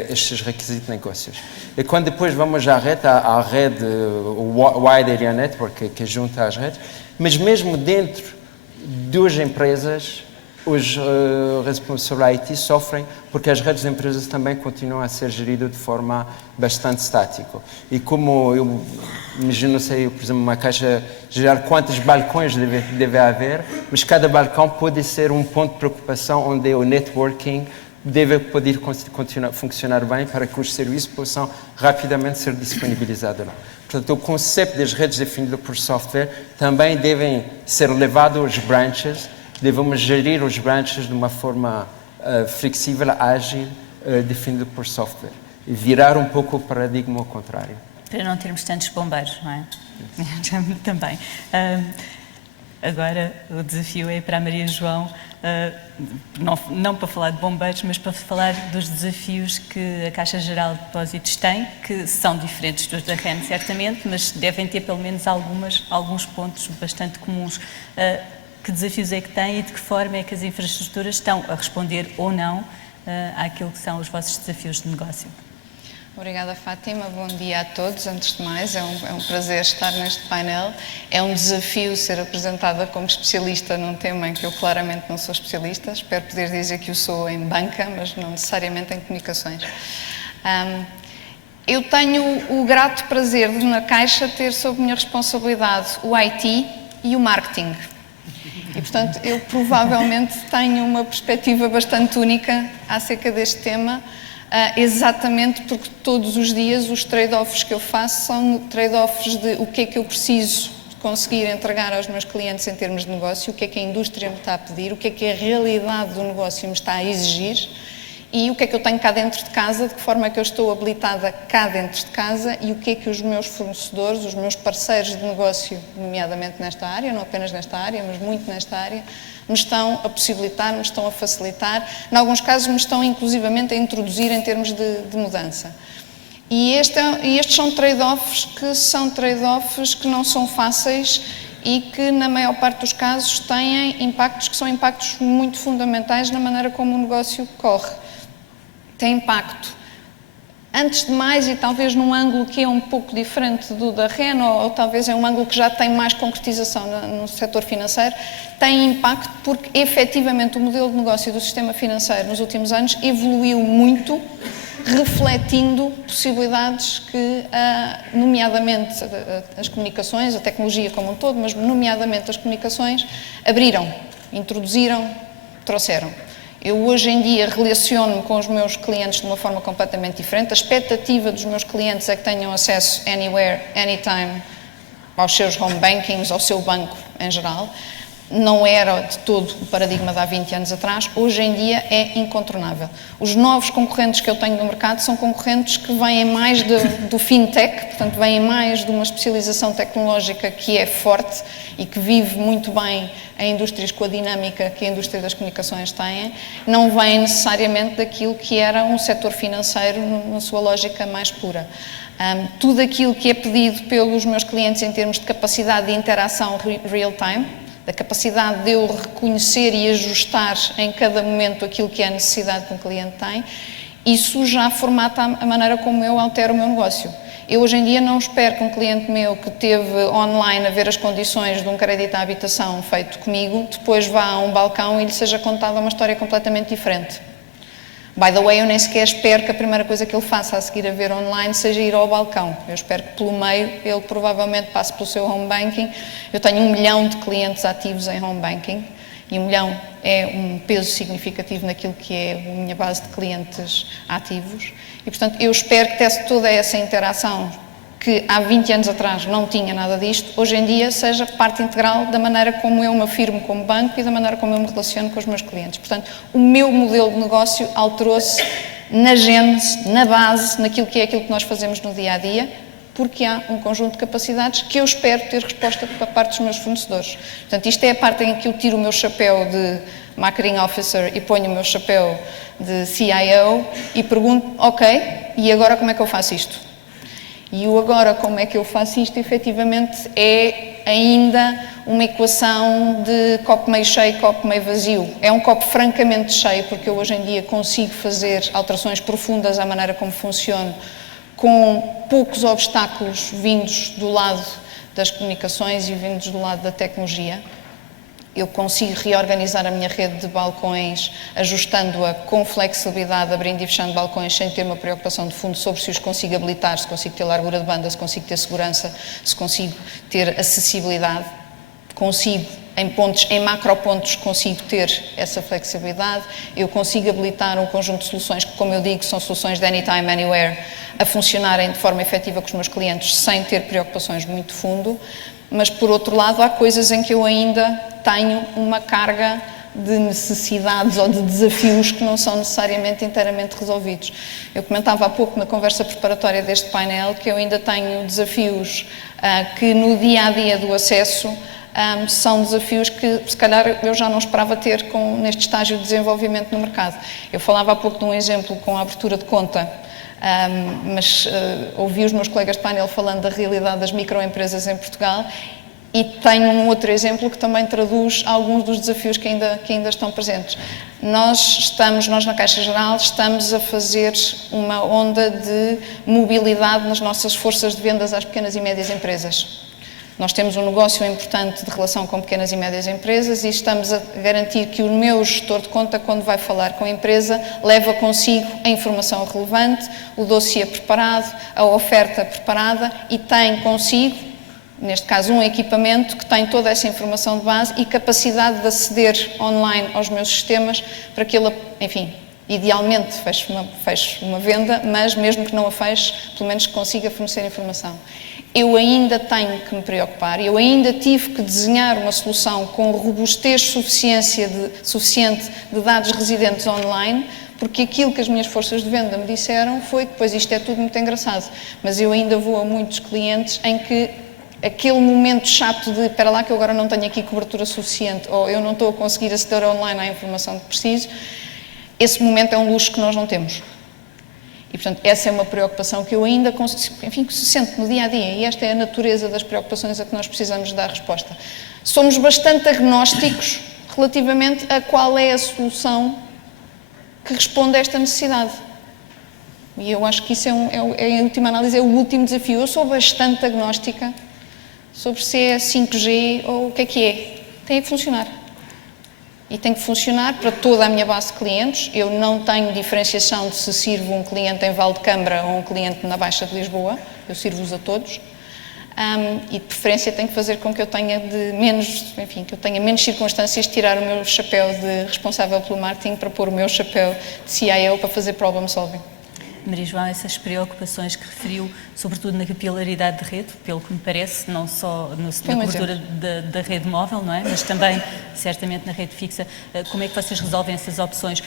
estes requisitos de negócios. E quando depois vamos à rede Wide Area Network, que junta as redes, mas mesmo dentro das empresas, os responsáveis IT sofrem porque as redes de empresas também continuam a ser geridas de forma bastante estática. E como eu imagino, não sei, por exemplo, uma caixa gerar quantos balcões deve haver, mas cada balcão pode ser um ponto de preocupação onde o networking deve poder continuar a funcionar bem para que os serviços possam rapidamente ser disponibilizados lá. Portanto, o conceito das redes definidas por software também devem ser levados aos branches. Devemos gerir os branches de uma forma flexível, ágil, definida por software. E virar um pouco o paradigma ao contrário. Para não termos tantos bombeiros, não é? Também. Agora, o desafio é para a Maria João, não para falar de bombeiros, mas para falar dos desafios que a Caixa Geral de Depósitos tem, que são diferentes dos da REN, certamente, mas devem ter pelo menos alguns pontos bastante comuns. Que desafios é que têm e de que forma é que as infraestruturas estão a responder ou não àquilo que são os vossos desafios de negócio? Obrigada, Fátima. Bom dia a todos. Antes de mais, é um prazer estar neste painel. É um desafio ser apresentada como especialista num tema em que eu claramente não sou especialista. Espero poder dizer que o sou em banca, mas não necessariamente em comunicações. Eu tenho o grato prazer de, na Caixa, ter sob minha responsabilidade o IT e o marketing. E, portanto, eu provavelmente tenho uma perspectiva bastante única acerca deste tema, exatamente porque todos os dias os trade-offs que eu faço são trade-offs de o que é que eu preciso conseguir entregar aos meus clientes em termos de negócio, o que é que a indústria me está a pedir, o que é que a realidade do negócio me está a exigir e o que é que eu tenho cá dentro de casa, de que forma é que eu estou habilitada cá dentro de casa e o que é que os meus fornecedores, os meus parceiros de negócio, nomeadamente nesta área, não apenas nesta área, mas muito nesta área, me estão a possibilitar, me estão a facilitar, em alguns casos me estão inclusivamente a introduzir em termos de mudança. E estes são trade-offs que não são fáceis e que, na maior parte dos casos, têm impactos que são impactos muito fundamentais na maneira como o negócio corre. Tem impacto, antes de mais, e talvez num ângulo que é um pouco diferente do da REN, ou talvez é um ângulo que já tem mais concretização no setor financeiro, tem impacto porque, efetivamente, o modelo de negócio do sistema financeiro nos últimos anos evoluiu muito, refletindo possibilidades que, nomeadamente, as comunicações, a tecnologia como um todo, mas nomeadamente as comunicações, abriram, introduziram, trouxeram. Eu hoje em dia relaciono-me com os meus clientes de uma forma completamente diferente. A expectativa dos meus clientes é que tenham acesso anywhere, anytime, aos seus home bankings, ao seu banco em geral. Não era de todo o paradigma de há 20 anos atrás, hoje em dia é incontornável. Os novos concorrentes que eu tenho no mercado são concorrentes que vêm mais do fintech, portanto vêm mais de uma especialização tecnológica que é forte e que vive muito bem em indústrias com a dinâmica que a indústria das comunicações tem, não vêm necessariamente daquilo que era um setor financeiro na sua lógica mais pura. Tudo aquilo que é pedido pelos meus clientes em termos de capacidade de interação real-time, da capacidade de eu reconhecer e ajustar em cada momento aquilo que é a necessidade que um cliente tem, isso já formata a maneira como eu altero o meu negócio. Eu hoje em dia não espero que um cliente meu que teve online a ver as condições de um crédito à habitação feito comigo, depois vá a um balcão e lhe seja contada uma história completamente diferente. By the way, eu nem sequer espero que a primeira coisa que ele faça a seguir a ver online seja ir ao balcão. Eu espero que pelo meio ele provavelmente passe pelo seu home banking. Eu tenho 1 milhão de clientes ativos em home banking e 1 milhão é um peso significativo naquilo que é a minha base de clientes ativos. E, portanto, eu espero que toda essa interação que há 20 anos atrás não tinha nada disto, hoje em dia seja parte integral da maneira como eu me afirmo como banco e da maneira como eu me relaciono com os meus clientes. Portanto, o meu modelo de negócio alterou-se na gênese, na base, naquilo que é aquilo que nós fazemos no dia-a-dia, porque há um conjunto de capacidades que eu espero ter resposta para parte dos meus fornecedores. Portanto, isto é a parte em que eu tiro o meu chapéu de Marketing Officer e ponho o meu chapéu de CIO e pergunto, ok, e agora como é que eu faço isto? E o agora como é que eu faço isto, efetivamente, é ainda uma equação de copo meio cheio, copo meio vazio. É um copo francamente cheio, porque eu hoje em dia consigo fazer alterações profundas à maneira como funciono, com poucos obstáculos vindos do lado das comunicações e vindos do lado da tecnologia. Eu consigo reorganizar a minha rede de balcões, ajustando-a com flexibilidade, abrindo e fechando balcões, sem ter uma preocupação de fundo sobre se os consigo habilitar, se consigo ter largura de banda, se consigo ter segurança, se consigo ter acessibilidade. Consigo, em macropontos, consigo ter essa flexibilidade. Eu consigo habilitar um conjunto de soluções que, como eu digo, são soluções de anytime, anywhere, a funcionarem de forma efetiva com os meus clientes, sem ter preocupações muito fundo. Mas, por outro lado, há coisas em que eu ainda tenho uma carga de necessidades ou de desafios que não são necessariamente inteiramente resolvidos. Eu comentava há pouco na conversa preparatória deste painel que eu ainda tenho desafios que no dia-a-dia do acesso são desafios que, se calhar, eu já não esperava ter neste estágio de desenvolvimento no mercado. Eu falava há pouco de um exemplo com a abertura de conta, mas ouvi os meus colegas de painel falando da realidade das microempresas em Portugal e tenho um outro exemplo que também traduz alguns dos desafios que ainda estão presentes. Nós na Caixa Geral estamos a fazer uma onda de mobilidade nas nossas forças de vendas às pequenas e médias empresas. Nós temos um negócio importante de relação com pequenas e médias empresas e estamos a garantir que o meu gestor de conta, quando vai falar com a empresa, leva consigo a informação relevante, o dossiê preparado, a oferta preparada e tem consigo, neste caso, um equipamento que tem toda essa informação de base e capacidade de aceder online aos meus sistemas para que ele, enfim, idealmente feche uma venda, mas mesmo que não a feche, pelo menos que consiga fornecer informação. Eu ainda tenho que me preocupar, eu ainda tive que desenhar uma solução com robustez suficiente de dados residentes online, porque aquilo que as minhas forças de venda me disseram foi que, pois isto é tudo muito engraçado, mas eu ainda vou a muitos clientes em que aquele momento chato de, espera lá que eu agora não tenho aqui cobertura suficiente, ou eu não estou a conseguir aceder online à informação que preciso, esse momento é um luxo que nós não temos. E, portanto, essa é uma preocupação que eu ainda, enfim, que se sente no dia-a-dia, e esta é a natureza das preocupações a que nós precisamos dar resposta. Somos bastante agnósticos relativamente a qual é a solução que responde a esta necessidade. E eu acho que isso em última análise, é o último desafio. Eu sou bastante agnóstica sobre se é 5G ou o que é. Tem que funcionar. E tem que funcionar para toda a minha base de clientes. Eu não tenho diferenciação de se sirvo um cliente em Valdecâmara ou um cliente na Baixa de Lisboa. Eu sirvo-os a todos. E de preferência tem que fazer com que eu tenha menos circunstâncias de tirar o meu chapéu de responsável pelo marketing para pôr o meu chapéu de CIO para fazer problem solving. Maria João, essas preocupações que referiu, sobretudo na capilaridade de rede, pelo que me parece, não só na cobertura da rede móvel, não é? Mas também, certamente, na rede fixa. Como é que vocês resolvem essas opções?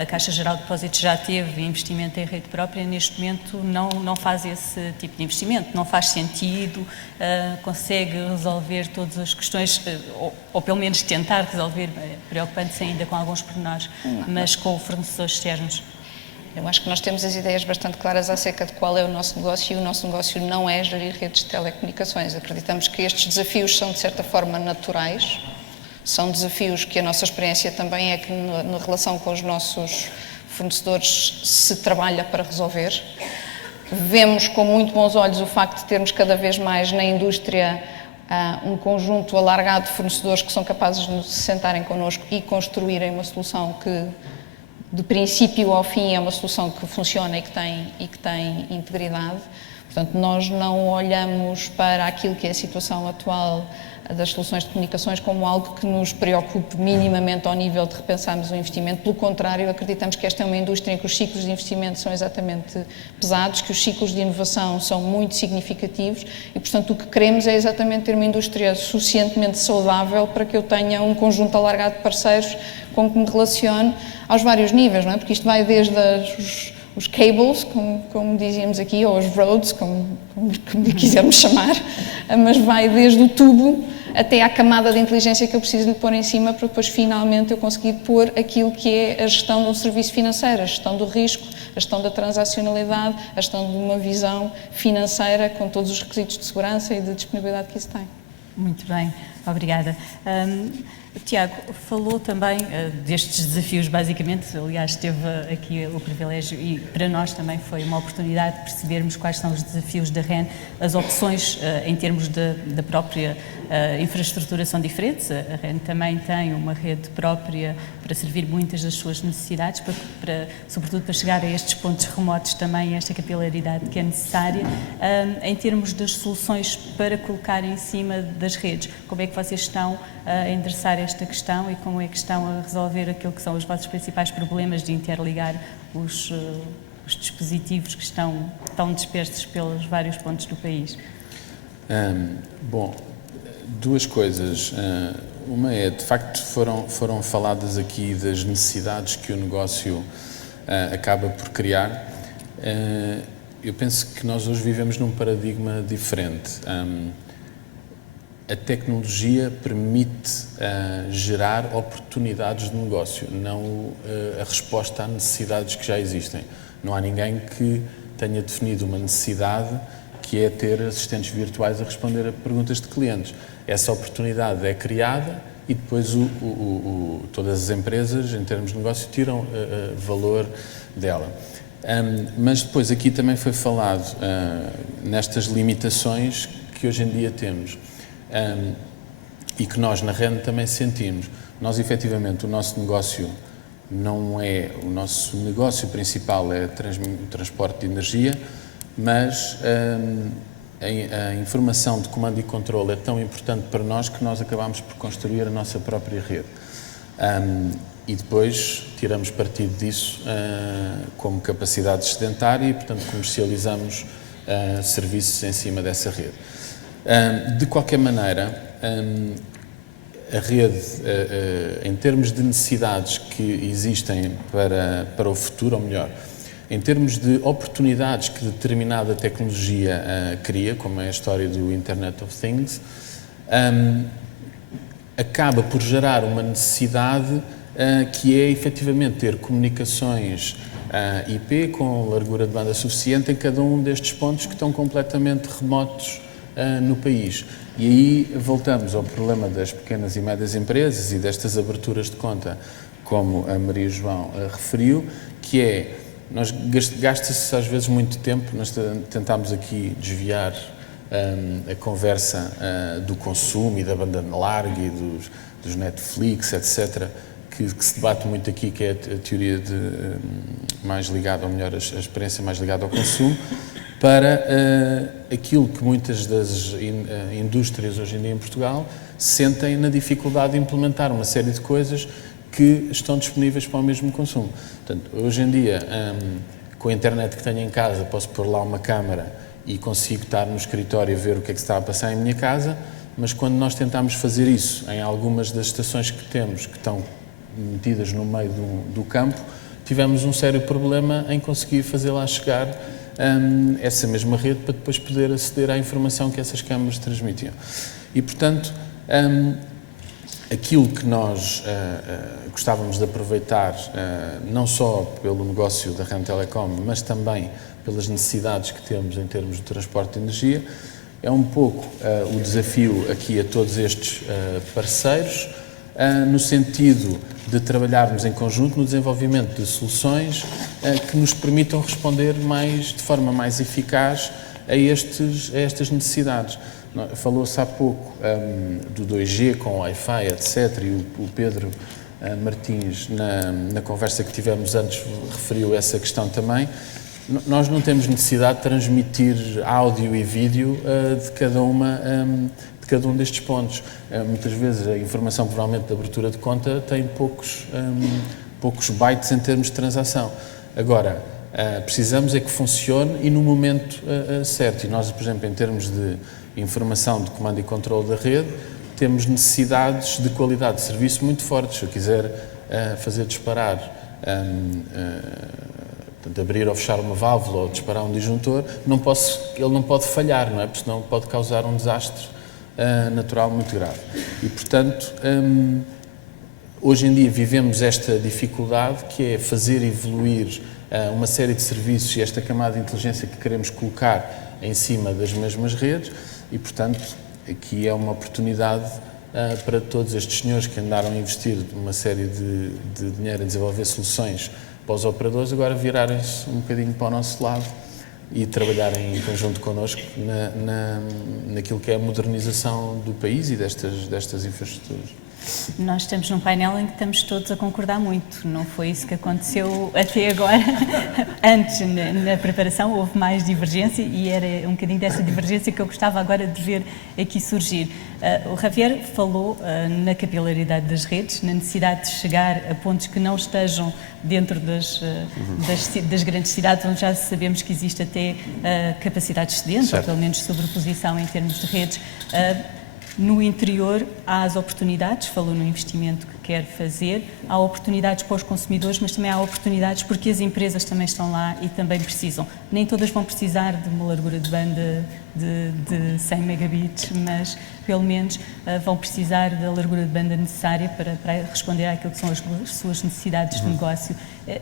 A Caixa Geral de Depósitos já teve investimento em rede própria, neste momento não faz esse tipo de investimento, não faz sentido, consegue resolver todas as questões, ou pelo menos tentar resolver, preocupando-se ainda com alguns pormenores, mas com fornecedores externos. Eu acho que nós temos as ideias bastante claras acerca de qual é o nosso negócio e o nosso negócio não é gerir redes de telecomunicações. Acreditamos que estes desafios são, de certa forma, naturais, são desafios que a nossa experiência também é que na relação com os nossos fornecedores se trabalha para resolver. Vemos com muito bons olhos o facto de termos cada vez mais na indústria um conjunto alargado de fornecedores que são capazes de se sentarem connosco e construírem uma solução que de princípio ao fim é uma solução que funciona e que tem integridade. Portanto, nós não olhamos para aquilo que é a situação atual das soluções de comunicações como algo que nos preocupe minimamente ao nível de repensarmos o investimento. Pelo contrário, acreditamos que esta é uma indústria em que os ciclos de investimento são exatamente pesados, que os ciclos de inovação são muito significativos e, portanto, o que queremos é exatamente ter uma indústria suficientemente saudável para que eu tenha um conjunto alargado de parceiros com que me relacione aos vários níveis, não é? Porque isto vai desde os cables, como dizíamos aqui, ou os roads, como lhe quisermos chamar, mas vai desde o tubo até à camada de inteligência que eu preciso lhe pôr em cima para depois finalmente eu conseguir pôr aquilo que é a gestão de um serviço financeiro, a gestão do risco, a gestão da transacionalidade, a gestão de uma visão financeira com todos os requisitos de segurança e de disponibilidade que isso tem. Muito bem, obrigada. Tiago, falou também destes desafios, basicamente, aliás, teve aqui o privilégio e para nós também foi uma oportunidade de percebermos quais são os desafios da REN. As opções em termos da própria infraestrutura são diferentes. A REN também tem uma rede própria para servir muitas das suas necessidades, sobretudo para chegar a estes pontos remotos também, esta capilaridade que é necessária. Em termos das soluções para colocar em cima das redes, como é que vocês estão a endereçar esta questão e como é que estão a resolver aquilo que são os vossos principais problemas de interligar os dispositivos que estão tão dispersos pelos vários pontos do país? Bom, duas coisas. Uma é, de facto, foram faladas aqui das necessidades que o negócio acaba por criar. Eu penso que nós hoje vivemos num paradigma diferente. A tecnologia permite gerar oportunidades de negócio, não a resposta a necessidades que já existem. Não há ninguém que tenha definido uma necessidade que é ter assistentes virtuais a responder a perguntas de clientes. Essa oportunidade é criada e depois todas as empresas, em termos de negócio, tiram valor dela. Mas depois aqui também foi falado nestas limitações que hoje em dia temos. E que nós na REN também sentimos. Nós, efetivamente, o nosso negócio não é... O nosso negócio principal é o transporte de energia, mas a informação de comando e controle é tão importante para nós que nós acabamos por construir a nossa própria rede. E depois tiramos partido disso como capacidade excedentária e, portanto, comercializamos serviços em cima dessa rede. De qualquer maneira, a rede, em termos de necessidades que existem para o futuro, ou melhor, em termos de oportunidades que determinada tecnologia cria, como é a história do Internet of Things, acaba por gerar uma necessidade que é efetivamente ter comunicações IP com largura de banda suficiente em cada um destes pontos que estão completamente remotos no país. E aí voltamos ao problema das pequenas e médias empresas e destas aberturas de conta, como a Maria João referiu, que é, gasta-se às vezes muito tempo, nós tentámos aqui desviar a conversa do consumo e da banda larga e dos Netflix, etc., que se debate muito aqui, que é a teoria mais ligada, ou melhor, a experiência mais ligada ao consumo, para aquilo que muitas das indústrias hoje em dia em Portugal sentem na dificuldade de implementar uma série de coisas que estão disponíveis para o mesmo consumo. Portanto, hoje em dia, com a internet que tenho em casa, posso pôr lá uma câmara e consigo estar no escritório a ver o que é que se está a passar em minha casa, mas quando nós tentamos fazer isso em algumas das estações que temos, que estão metidas no meio do campo, tivemos um sério problema em conseguir fazer lá chegar essa mesma rede para depois poder aceder à informação que essas câmaras transmitiam. E, portanto, aquilo que nós gostávamos de aproveitar, não só pelo negócio da REN Telecom, mas também pelas necessidades que temos em termos de transporte de energia, é um pouco o desafio aqui a todos estes parceiros, no sentido de trabalharmos em conjunto no desenvolvimento de soluções que nos permitam responder de forma mais eficaz a estas necessidades. Falou-se há pouco do 2G com Wi-Fi, etc., e o Pedro Martins, na conversa que tivemos antes, referiu essa questão também. Nós não temos necessidade de transmitir áudio e vídeo de cada um destes pontos. Muitas vezes a informação, provavelmente, de abertura de conta tem poucos bytes em termos de transação. Agora, precisamos é que funcione e no momento certo. E nós, por exemplo, em termos de informação de comando e controle da rede, temos necessidades de qualidade de serviço muito fortes. Se eu quiser fazer disparar, portanto, abrir ou fechar uma válvula ou disparar um disjuntor, ele não pode falhar, não é? Porque senão pode causar um desastre natural muito grave. E, portanto, hoje em dia vivemos esta dificuldade que é fazer evoluir uma série de serviços e esta camada de inteligência que queremos colocar em cima das mesmas redes e, portanto, aqui é uma oportunidade para todos estes senhores que andaram a investir uma série de dinheiro a desenvolver soluções para os operadores, agora virarem-se um bocadinho para o nosso lado e trabalharem em conjunto connosco naquilo que é a modernização do país e destas infraestruturas. Nós estamos num painel em que estamos todos a concordar muito, não foi isso que aconteceu até agora. Antes, na preparação, houve mais divergência e era um bocadinho dessa divergência que eu gostava agora de ver aqui surgir. O Javier falou na capilaridade das redes, na necessidade de chegar a pontos que não estejam dentro das grandes cidades, onde já sabemos que existe até capacidade excedente, ou pelo menos sobreposição em termos de redes. No interior há as oportunidades, falou no investimento que quer fazer, há oportunidades para os consumidores, mas também há oportunidades porque as empresas também estão lá e também precisam. Nem todas vão precisar de uma largura de banda de 100 megabits, mas pelo menos vão precisar da largura de banda necessária para responder àquilo que são as suas necessidades de negócio.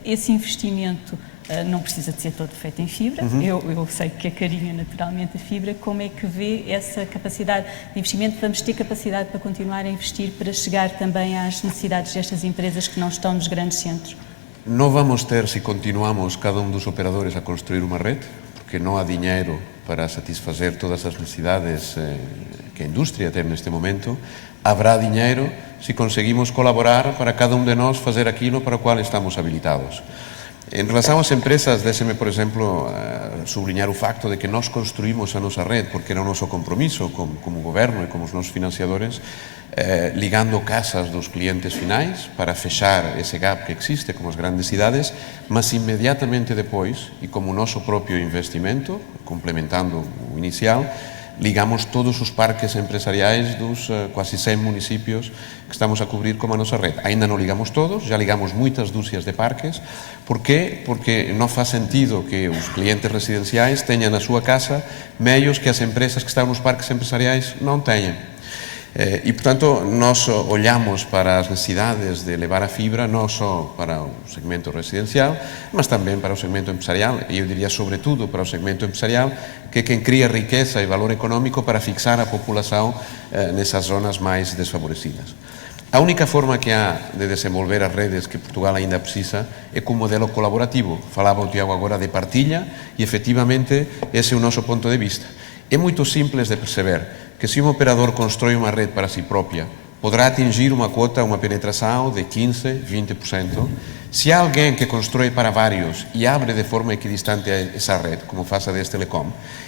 Esse investimento não precisa de ser todo feito em fibra. Eu sei que é carinha naturalmente a fibra. Como é que vê essa capacidade de investimento? Vamos ter capacidade para continuar a investir para chegar também às necessidades destas empresas que não estão nos grandes centros? Não vamos ter, se continuamos cada um dos operadores a construir uma rede, porque não há dinheiro para satisfazer todas as necessidades que a indústria tem neste momento. Haverá dinheiro se conseguimos colaborar para cada um de nós fazer aquilo para o qual estamos habilitados. Em relação às empresas, deixe-me, por exemplo, sublinhar o facto de que nós construímos a nossa rede, porque era o nosso compromisso como governo e como os nossos financiadores, ligando casas dos clientes finais para fechar esse gap que existe com as grandes cidades, mas imediatamente depois, e como nosso próprio investimento, complementando o inicial, ligamos todos os parques empresariais dos quase 100 municípios que estamos a cobrir como a nossa rede. Ainda não ligamos todos, já ligamos muitas dúzias de parques. Por quê? Porque não faz sentido que os clientes residenciais tenham na sua casa meios que as empresas que estão nos parques empresariais não tenham. E, portanto, nós olhamos para as necessidades de levar a fibra não só para o segmento residencial, mas também para o segmento empresarial, e eu diria sobretudo para o segmento empresarial, que é quem cria riqueza e valor económico para fixar a população nessas zonas mais desfavorecidas. A única forma que há de desenvolver as redes que Portugal ainda precisa é com um modelo colaborativo. Falava o Tiago agora de partilha e, efetivamente, esse é o nosso ponto de vista. É muito simples de perceber que se um operador constrói uma rede para si própria, poderá atingir uma quota, uma penetração de 15%, 20%. Se há alguém que constrói para vários e abre de forma equidistante essa rede, como faz a DS Telecom,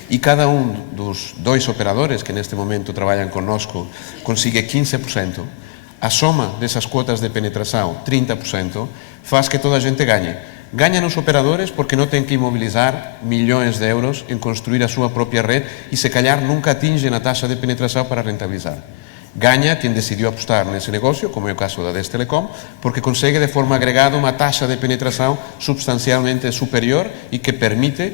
e cada um dos dois operadores que neste momento trabalham conosco consiga 15%, a soma dessas quotas de penetração, 30%, faz que toda a gente ganhe. Ganham os operadores porque não têm que imobilizar milhões de euros em construir a sua própria rede e, se calhar, nunca atingem a taxa de penetração para rentabilizar. Ganha quem decidiu apostar nesse negócio, como é o caso da DS Telecom, porque consegue de forma agregada uma taxa de penetração substancialmente superior e que permite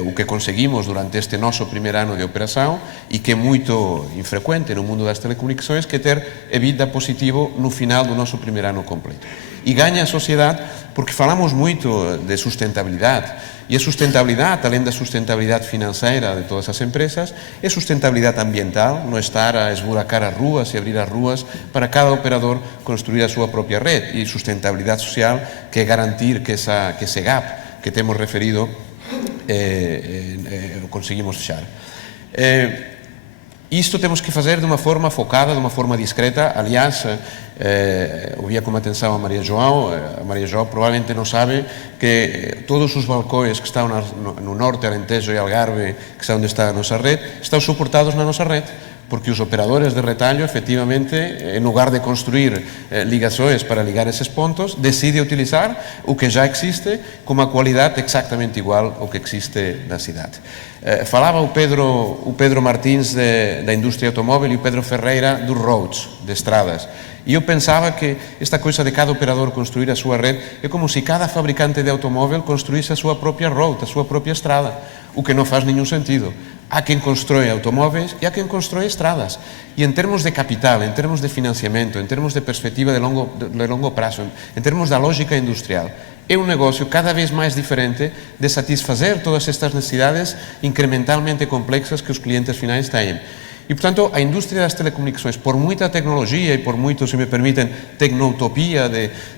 o que conseguimos durante este nosso primeiro ano de operação e que é muito infrequente no mundo das telecomunicações, que é ter EBITDA positivo no final do nosso primeiro ano completo. E ganha a sociedade porque falamos muito de sustentabilidade. E a sustentabilidade, além da sustentabilidade financeira de todas as empresas, é sustentabilidade ambiental, não estar a esburacar as ruas e abrir as ruas para cada operador construir a sua própria rede. E sustentabilidade social, que é garantir que esse gap que temos referido conseguimos fechar. Isto temos que fazer de uma forma focada, de uma forma discreta. Aliás, ouvia com atenção a Maria João. A Maria João provavelmente não sabe que todos os balcões que estão no norte, Alentejo e Algarve, que é onde está a nossa rede, estão suportados na nossa rede. Porque os operadores de retalho, efectivamente, em lugar de construir ligações para ligar esses pontos, decidem utilizar o que já existe com uma qualidade exatamente igual ao que existe na cidade. Falava o Pedro Martins da indústria automóvel e o Pedro Ferreira dos roads, de estradas. E eu pensava que esta coisa de cada operador construir a sua rede é como se cada fabricante de automóvel construísse a sua própria road, a sua própria estrada, o que não faz nenhum sentido. Há quem constrói automóveis e há quem constrói estradas. E em termos de capital, em termos de financiamento, em termos de perspectiva de longo prazo, em termos da lógica industrial, é um negócio cada vez mais diferente de satisfazer todas estas necessidades incrementalmente complexas que os clientes finais têm. E, portanto, a indústria das telecomunicações, por muita tecnologia e por muito, se me permitem, tecnotopia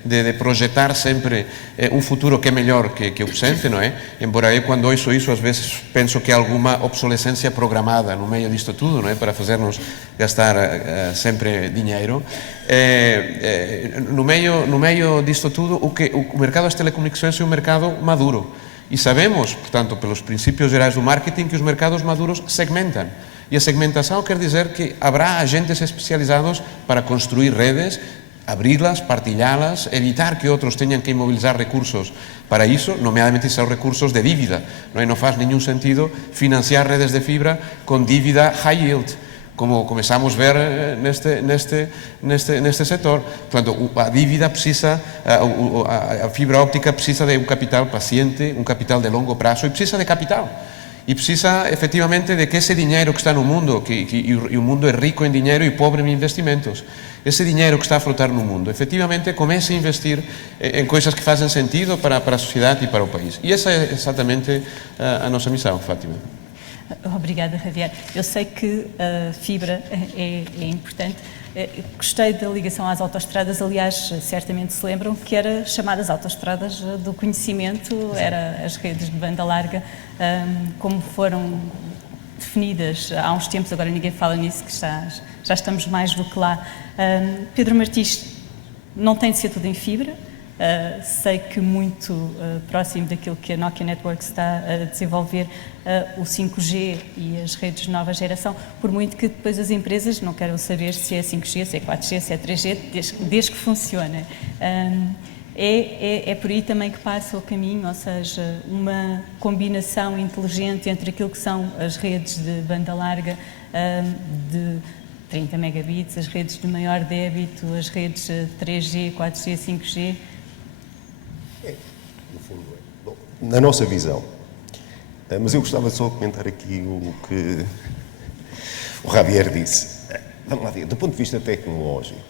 de projetar sempre um futuro que é melhor que o presente, não é? Embora eu, quando ouço isso, às vezes penso que há alguma obsolescência programada no meio disto tudo, não é? Para fazer-nos gastar sempre dinheiro. No meio disto tudo, o mercado das telecomunicações é um mercado maduro. E sabemos, portanto, pelos princípios gerais do marketing, que os mercados maduros segmentam. E a segmentação quer dizer que haverá agentes especializados para construir redes, abri-las, partilhá-las, evitar que outros tenham que imobilizar recursos para isso, nomeadamente são recursos de dívida. Não faz nenhum sentido financiar redes de fibra com dívida high yield, como começamos a ver neste setor. Portanto, a dívida precisa, a fibra óptica precisa de um capital paciente, um capital de longo prazo e precisa de capital. E precisa, efetivamente, de que esse dinheiro que está no mundo, e o mundo é rico em dinheiro e pobre em investimentos, esse dinheiro que está a flotar no mundo, efetivamente, comece a investir em coisas que fazem sentido para a sociedade e para o país. E essa é exatamente a nossa missão, Fátima. Obrigada, Javier. Eu sei que a fibra é importante. Gostei da ligação às autoestradas, aliás, certamente se lembram que era chamadas autoestradas do conhecimento, era as redes de banda larga, como foram definidas há uns tempos, agora ninguém fala nisso, que já estamos mais do que lá. Pedro Martins, não tem de ser tudo em fibra. Sei que muito próximo daquilo que a Nokia Networks está a desenvolver, o 5G e as redes de nova geração, por muito que depois as empresas não queiram saber se é 5G, se é 4G, se é 3G, desde que funcione. É por aí também que passa o caminho, ou seja, uma combinação inteligente entre aquilo que são as redes de banda larga, de 30 megabits, as redes de maior débito, as redes 3G, 4G, 5G. No fundo é. Bom, na nossa visão, mas eu gostava só de comentar aqui o que o Javier disse. Vamos lá ver, do ponto de vista tecnológico,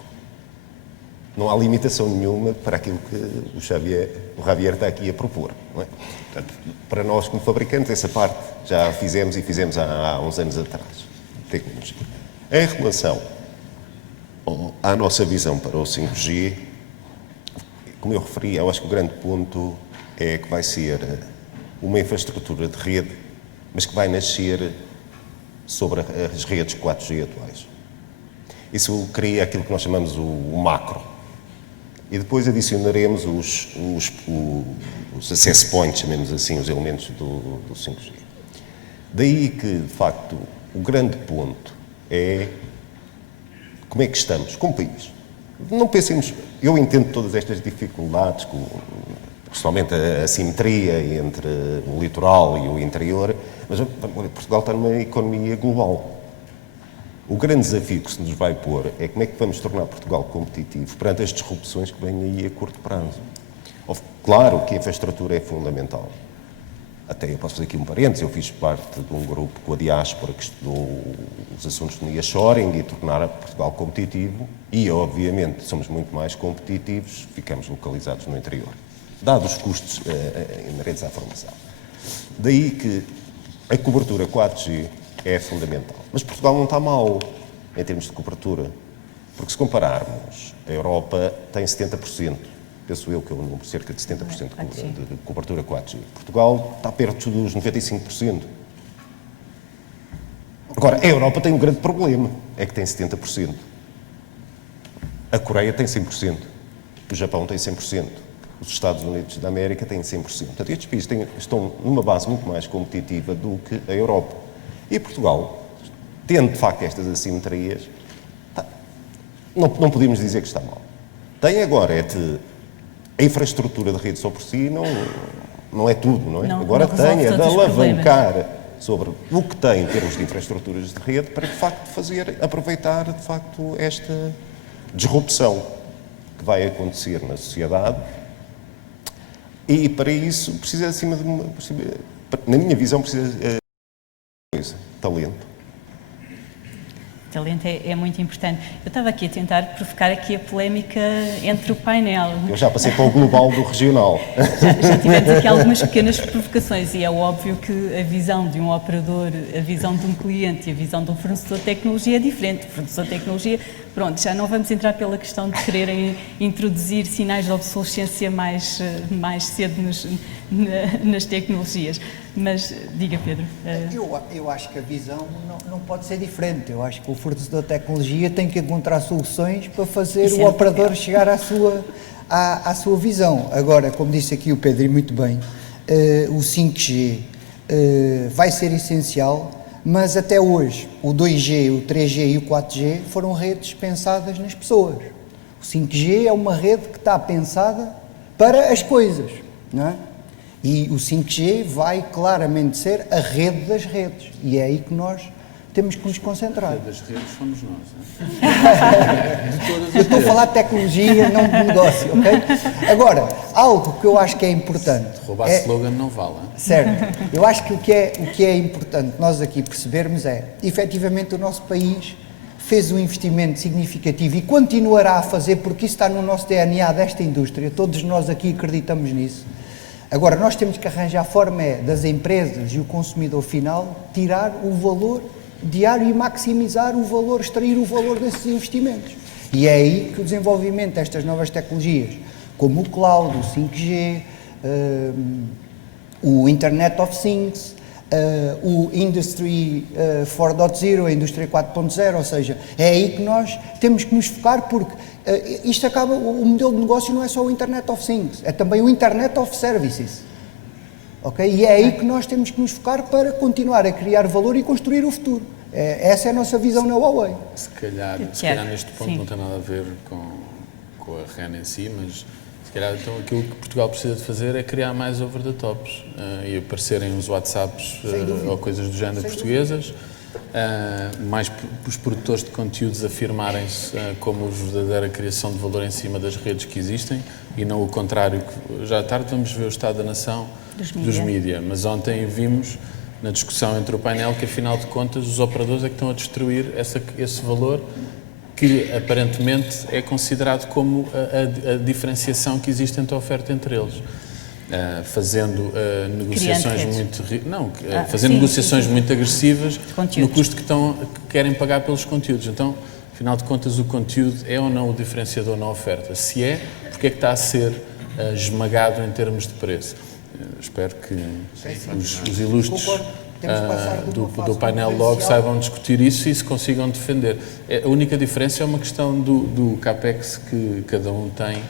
não há limitação nenhuma para aquilo que o Javier está aqui a propor. Não é? Portanto, para nós, como fabricantes, essa parte já fizemos e fizemos há uns anos atrás. Tecnologia. Em relação à nossa visão para o 5G, como eu referi, eu acho que o grande ponto é que vai ser uma infraestrutura de rede, mas que vai nascer sobre as redes 4G atuais. Isso cria aquilo que nós chamamos o macro. E depois adicionaremos os access points, chamemos assim, os elementos do 5G. Daí que, de facto, o grande ponto é como é que estamos como país. Não pensemos, eu entendo todas estas dificuldades, principalmente a assimetria entre o litoral e o interior, mas Portugal está numa economia global. O grande desafio que se nos vai pôr é como é que vamos tornar Portugal competitivo perante as disrupções que vêm aí a curto prazo. Claro que a infraestrutura é fundamental. Até eu posso fazer aqui um parênteses, eu fiz parte de um grupo com a diáspora que estudou os assuntos de nearshoring e tornar Portugal competitivo e, obviamente, somos muito mais competitivos, ficamos localizados no interior, dados os custos inerentes à formação. Daí que a cobertura 4G é fundamental. Mas Portugal não está mal em termos de cobertura, porque se compararmos, a Europa tem 70%. Penso eu que é um número, cerca de 70% de cobertura 4G. Portugal está perto dos 95%. Agora, a Europa tem um grande problema, é que tem 70%. A Coreia tem 100%. O Japão tem 100%. Os Estados Unidos da América têm 100%. Portanto, estes países estão numa base muito mais competitiva do que a Europa. E Portugal, tendo de facto estas assimetrias, não podemos dizer que está mal. Tem agora a infraestrutura de rede só por si não é tudo, não é? Agora tem de alavancar sobre o que tem em termos de infraestruturas de rede para, de facto, aproveitar, de facto, esta disrupção que vai acontecer na sociedade. E para isso precisa, na minha visão, precisa de talento. Talento é muito importante. Eu estava aqui a tentar provocar aqui a polémica entre o painel. Eu já passei para o global do regional. Já tivemos aqui algumas pequenas provocações e é óbvio que a visão de um operador, a visão de um cliente e a visão de um fornecedor de tecnologia é diferente. O fornecedor de tecnologia, pronto, já não vamos entrar pela questão de quererem introduzir sinais de obsolescência mais cedo nas tecnologias. Mas, diga, Pedro. Eu acho que a visão não pode ser diferente. Eu acho que o fornecedor de tecnologia tem que encontrar soluções para fazer o operador chegar à sua visão. Agora, como disse aqui o Pedro, e muito bem, o 5G vai ser essencial, mas até hoje o 2G, o 3G e o 4G foram redes pensadas nas pessoas. O 5G é uma rede que está pensada para as coisas, não é? E o 5G vai claramente ser a rede das redes. E é aí que nós temos que nos concentrar. A rede das redes somos nós. Eu estou a falar de tecnologia, não de negócio, ok? Agora, algo que eu acho que é importante... Roubar slogan não vale. Certo. Eu acho que o que é importante nós aqui percebermos é, efetivamente, o nosso país fez um investimento significativo e continuará a fazer, porque isso está no nosso DNA desta indústria. Todos nós aqui acreditamos nisso. Agora, nós temos que arranjar a forma das empresas e o consumidor final tirar o valor diário e maximizar o valor, extrair o valor desses investimentos. E é aí que o desenvolvimento destas novas tecnologias, como o cloud, o 5G, o Internet of Things, o Industry 4.0, a Indústria 4.0, ou seja, é aí que nós temos que nos focar, porque isto acaba, o modelo de negócio não é só o Internet of Things, é também o Internet of Services, ok? E é aí que nós temos que nos focar para continuar a criar valor e construir o futuro. Essa é a nossa visão na Huawei. Se calhar neste ponto não tem nada a ver com a REN em si, mas se calhar então aquilo que Portugal precisa de fazer é criar mais over the tops e aparecerem uns WhatsApps ou coisas do género portuguesas, mais os produtores de conteúdos afirmarem-se como verdadeira criação de valor em cima das redes que existem e não o contrário. Já à tarde vamos ver o Estado da Nação dos mídia, mas ontem vimos na discussão entre o painel que afinal de contas os operadores é que estão a destruir esse valor que aparentemente é considerado como a diferenciação que existe entre a oferta entre eles. Fazendo negociações negociações muito agressivas no custo que querem pagar pelos conteúdos. Então, afinal de contas, o conteúdo é ou não o diferenciador na oferta? Se é, porque é que está a ser esmagado em termos de preço? Espero que os ilustres do painel logo saibam discutir isso e se consigam defender. A única diferença é uma questão do CAPEX que cada um tem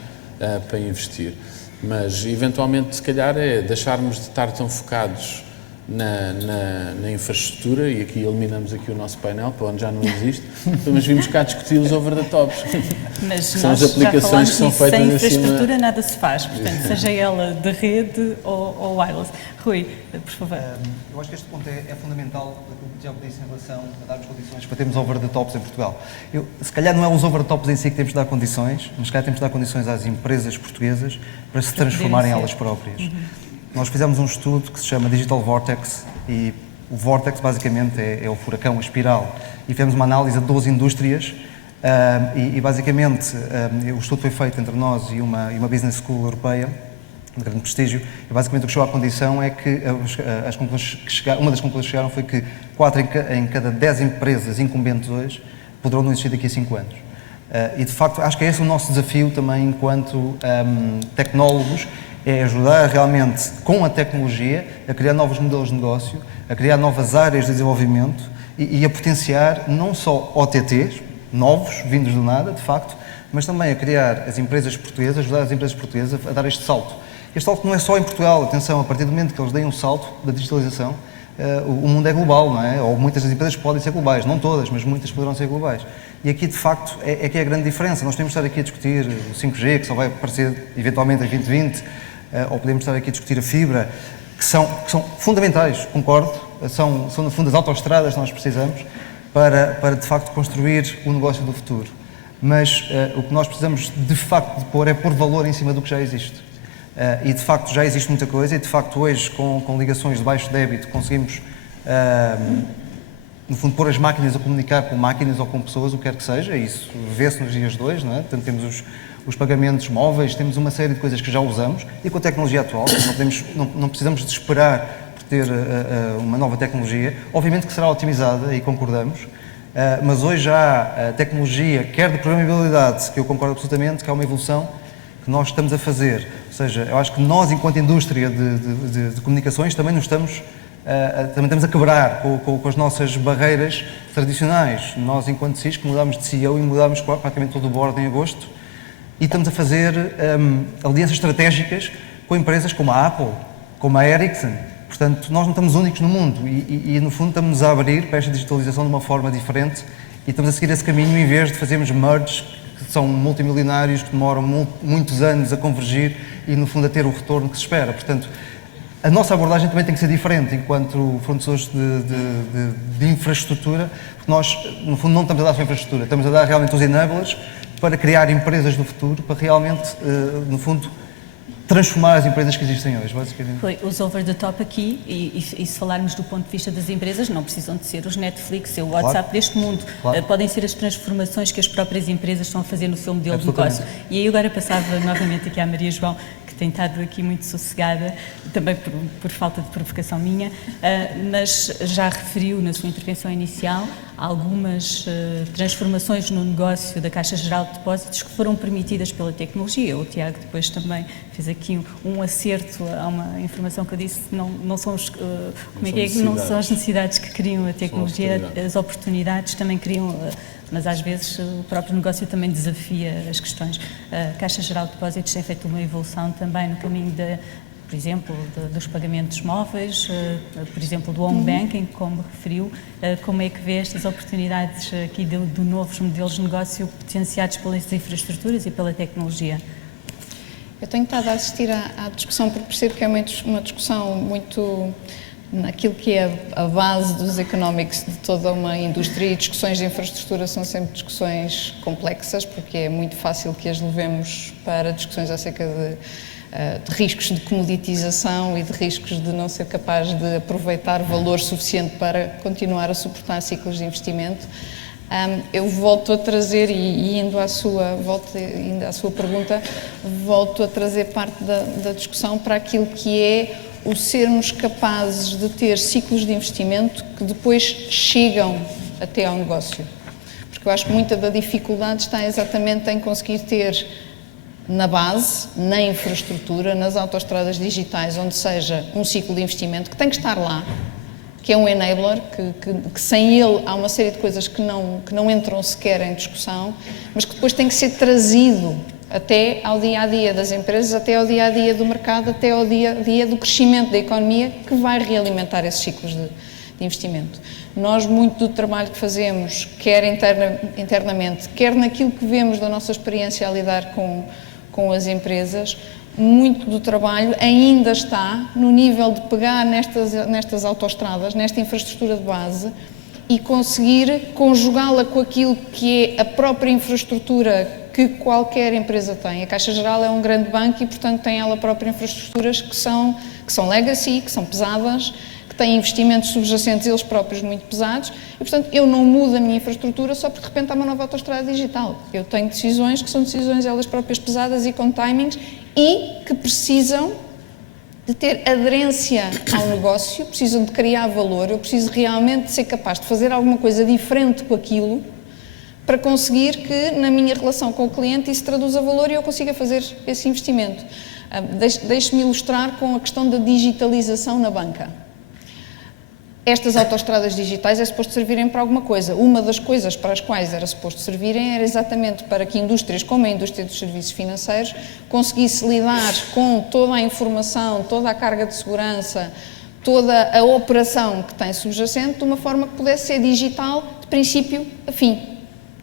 para investir. Mas, eventualmente, se calhar é deixarmos de estar tão focados na infraestrutura, e aqui eliminamos aqui o nosso painel, para onde já não existe, mas vimos cá discutir os over the tops. Mas são as aplicações que são feitas sem infraestrutura nada se faz, portanto, seja ela de rede ou wireless. Rui, por favor. Eu acho que este ponto é fundamental, aquilo que o Tiago disse em relação a darmos condições para termos over the tops em Portugal. Se calhar não é os over the tops em si que temos de dar condições, mas se calhar temos de dar condições às empresas portuguesas para se transformarem elas próprias. Nós fizemos um estudo que se chama Digital Vortex e o Vortex basicamente é o furacão, a espiral, e fizemos uma análise de 12 indústrias e basicamente o estudo foi feito entre nós e uma business school europeia de grande prestígio, e basicamente o que chegou à condição é que uma das conclusões que chegaram foi que 4 em cada 10 empresas incumbentes hoje poderão não existir daqui a 5 anos. E de facto acho que esse é o nosso desafio também enquanto tecnólogos, é ajudar realmente com a tecnologia a criar novos modelos de negócio, a criar novas áreas de desenvolvimento e a potenciar não só OTTs, novos, vindos do nada, de facto, mas também a criar as empresas portuguesas, ajudar as empresas portuguesas a dar este salto. Este salto não é só em Portugal, atenção, a partir do momento que eles deem um salto da digitalização, o mundo é global, não é? Ou muitas das empresas podem ser globais, não todas, mas muitas poderão ser globais. E aqui, de facto, é que é a grande diferença. Nós podemos estar aqui a discutir o 5G, que só vai aparecer eventualmente em 2020, ou podemos estar aqui a discutir a fibra, que são fundamentais, concordo, são no fundo as autoestradas que nós precisamos para de facto construir o negócio do futuro. Mas o que nós precisamos de facto de pôr é pôr valor em cima do que já existe. E de facto já existe muita coisa e de facto hoje com ligações de baixo débito conseguimos no fundo pôr as máquinas a comunicar com máquinas ou com pessoas, o que quer que seja, e isso vê-se nos dias de hoje, não é? Portanto temos os pagamentos móveis, temos uma série de coisas que já usamos e com a tecnologia atual não precisamos de esperar por ter uma nova tecnologia, obviamente que será otimizada e concordamos, mas hoje já a tecnologia, quer de programabilidade, que eu concordo absolutamente que há uma evolução que nós estamos a fazer, ou seja, eu acho que nós enquanto indústria de comunicações também estamos a quebrar com as nossas barreiras tradicionais. Nós enquanto Cisco mudámos de CEO e mudámos praticamente todo o board em agosto e estamos a fazer alianças estratégicas com empresas como a Apple, como a Ericsson. Portanto, nós não estamos únicos no mundo e no fundo estamos a abrir para esta digitalização de uma forma diferente e estamos a seguir esse caminho em vez de fazermos merges que são multimilionários, que demoram muitos anos a convergir e no fundo a ter o retorno que se espera. Portanto, a nossa abordagem também tem que ser diferente enquanto fornecedores de infraestrutura, porque nós no fundo não estamos a dar só infraestrutura, estamos a dar realmente os enablers para criar empresas do futuro, para realmente, no fundo, transformar as empresas que existem hoje, basicamente. Foi os over the top aqui, e se falarmos do ponto de vista das empresas, não precisam de ser os Netflix, o WhatsApp deste mundo. Claro. Podem ser as transformações que as próprias empresas estão a fazer no seu modelo de negócio. E aí agora passava novamente aqui à Maria João, que tem estado aqui muito sossegada, também por falta de provocação minha, mas já referiu na sua intervenção inicial algumas transformações no negócio da Caixa Geral de Depósitos que foram permitidas pela tecnologia. O Tiago depois também fez aqui um acerto a uma informação que eu disse, não são não são as necessidades que criam a tecnologia, as oportunidades também criam, mas às vezes o próprio negócio também desafia as questões. A Caixa Geral de Depósitos tem feito uma evolução também no caminho por exemplo, dos pagamentos móveis, por exemplo, do home banking, como referiu. Como é que vê estas oportunidades aqui de novos modelos de negócio potenciados pelas infraestruturas e pela tecnologia? Eu tenho estado a assistir à discussão porque percebo que é uma discussão muito naquilo que é a base dos economics de toda uma indústria, e discussões de infraestrutura são sempre discussões complexas porque é muito fácil que as levemos para discussões acerca de riscos de comoditização e de riscos de não ser capaz de aproveitar valor suficiente para continuar a suportar ciclos de investimento. Eu volto a trazer, e indo à sua pergunta, volto a trazer parte da discussão para aquilo que é o sermos capazes de ter ciclos de investimento que depois chegam até ao negócio. Porque eu acho que muita da dificuldade está exatamente em conseguir ter na base, na infraestrutura, nas autoestradas digitais, onde seja um ciclo de investimento que tem que estar lá, que é um enabler, que sem ele há uma série de coisas que não entram sequer em discussão, mas que depois tem que ser trazido até ao dia-a-dia das empresas, até ao dia-a-dia do mercado, até ao dia-a-dia do crescimento da economia, que vai realimentar esses ciclos de investimento. Nós, muito do trabalho que fazemos, quer internamente, quer naquilo que vemos da nossa experiência a lidar com as empresas, muito do trabalho ainda está no nível de pegar nestas autoestradas, nesta infraestrutura de base e conseguir conjugá-la com aquilo que é a própria infraestrutura que qualquer empresa tem. A Caixa Geral é um grande banco e, portanto, tem ela própria infraestruturas que são legacy, que são pesadas, que têm investimentos subjacentes eles próprios muito pesados e, portanto, eu não mudo a minha infraestrutura só porque de repente há uma nova autoestrada digital. Eu tenho decisões que são decisões elas próprias pesadas e com timings e que precisam de ter aderência ao negócio, precisam de criar valor, eu preciso realmente de ser capaz de fazer alguma coisa diferente com aquilo para conseguir que na minha relação com o cliente isso traduza valor e eu consiga fazer esse investimento. Deixe-me ilustrar com a questão da digitalização na banca. Estas autoestradas digitais é suposto servirem para alguma coisa. Uma das coisas para as quais era suposto servirem era exatamente para que indústrias como a indústria dos serviços financeiros conseguisse lidar com toda a informação, toda a carga de segurança, toda a operação que tem subjacente de uma forma que pudesse ser digital de princípio a fim.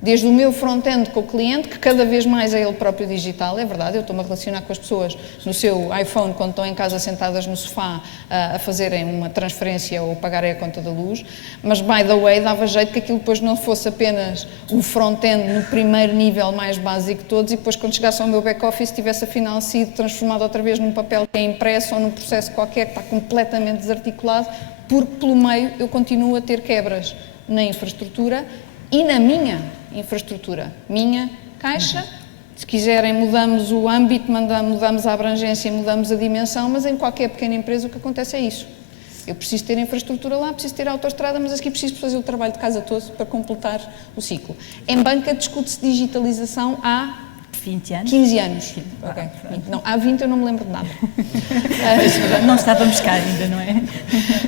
Desde o meu front-end com o cliente, que cada vez mais é ele próprio digital, é verdade, eu estou-me a relacionar com as pessoas no seu iPhone quando estão em casa sentadas no sofá a fazerem uma transferência ou pagarem a conta da luz, mas, by the way, dava jeito que aquilo depois não fosse apenas o front-end no primeiro nível mais básico de todos e depois quando chegasse ao meu back-office tivesse afinal sido transformado outra vez num papel que é impresso ou num processo qualquer que está completamente desarticulado, porque pelo meio eu continuo a ter quebras na infraestrutura e na minha infraestrutura, minha caixa. Se quiserem, mudamos o âmbito, mudamos a abrangência, mudamos a dimensão, mas em qualquer pequena empresa o que acontece é isso. Eu preciso ter infraestrutura lá, preciso ter autoestrada, mas aqui preciso fazer o trabalho de casa todo para completar o ciclo. Em banca discute-se digitalização há 20 anos? 15 anos. Okay. Não, há 20 eu não me lembro de nada. Não estávamos cá ainda, não é?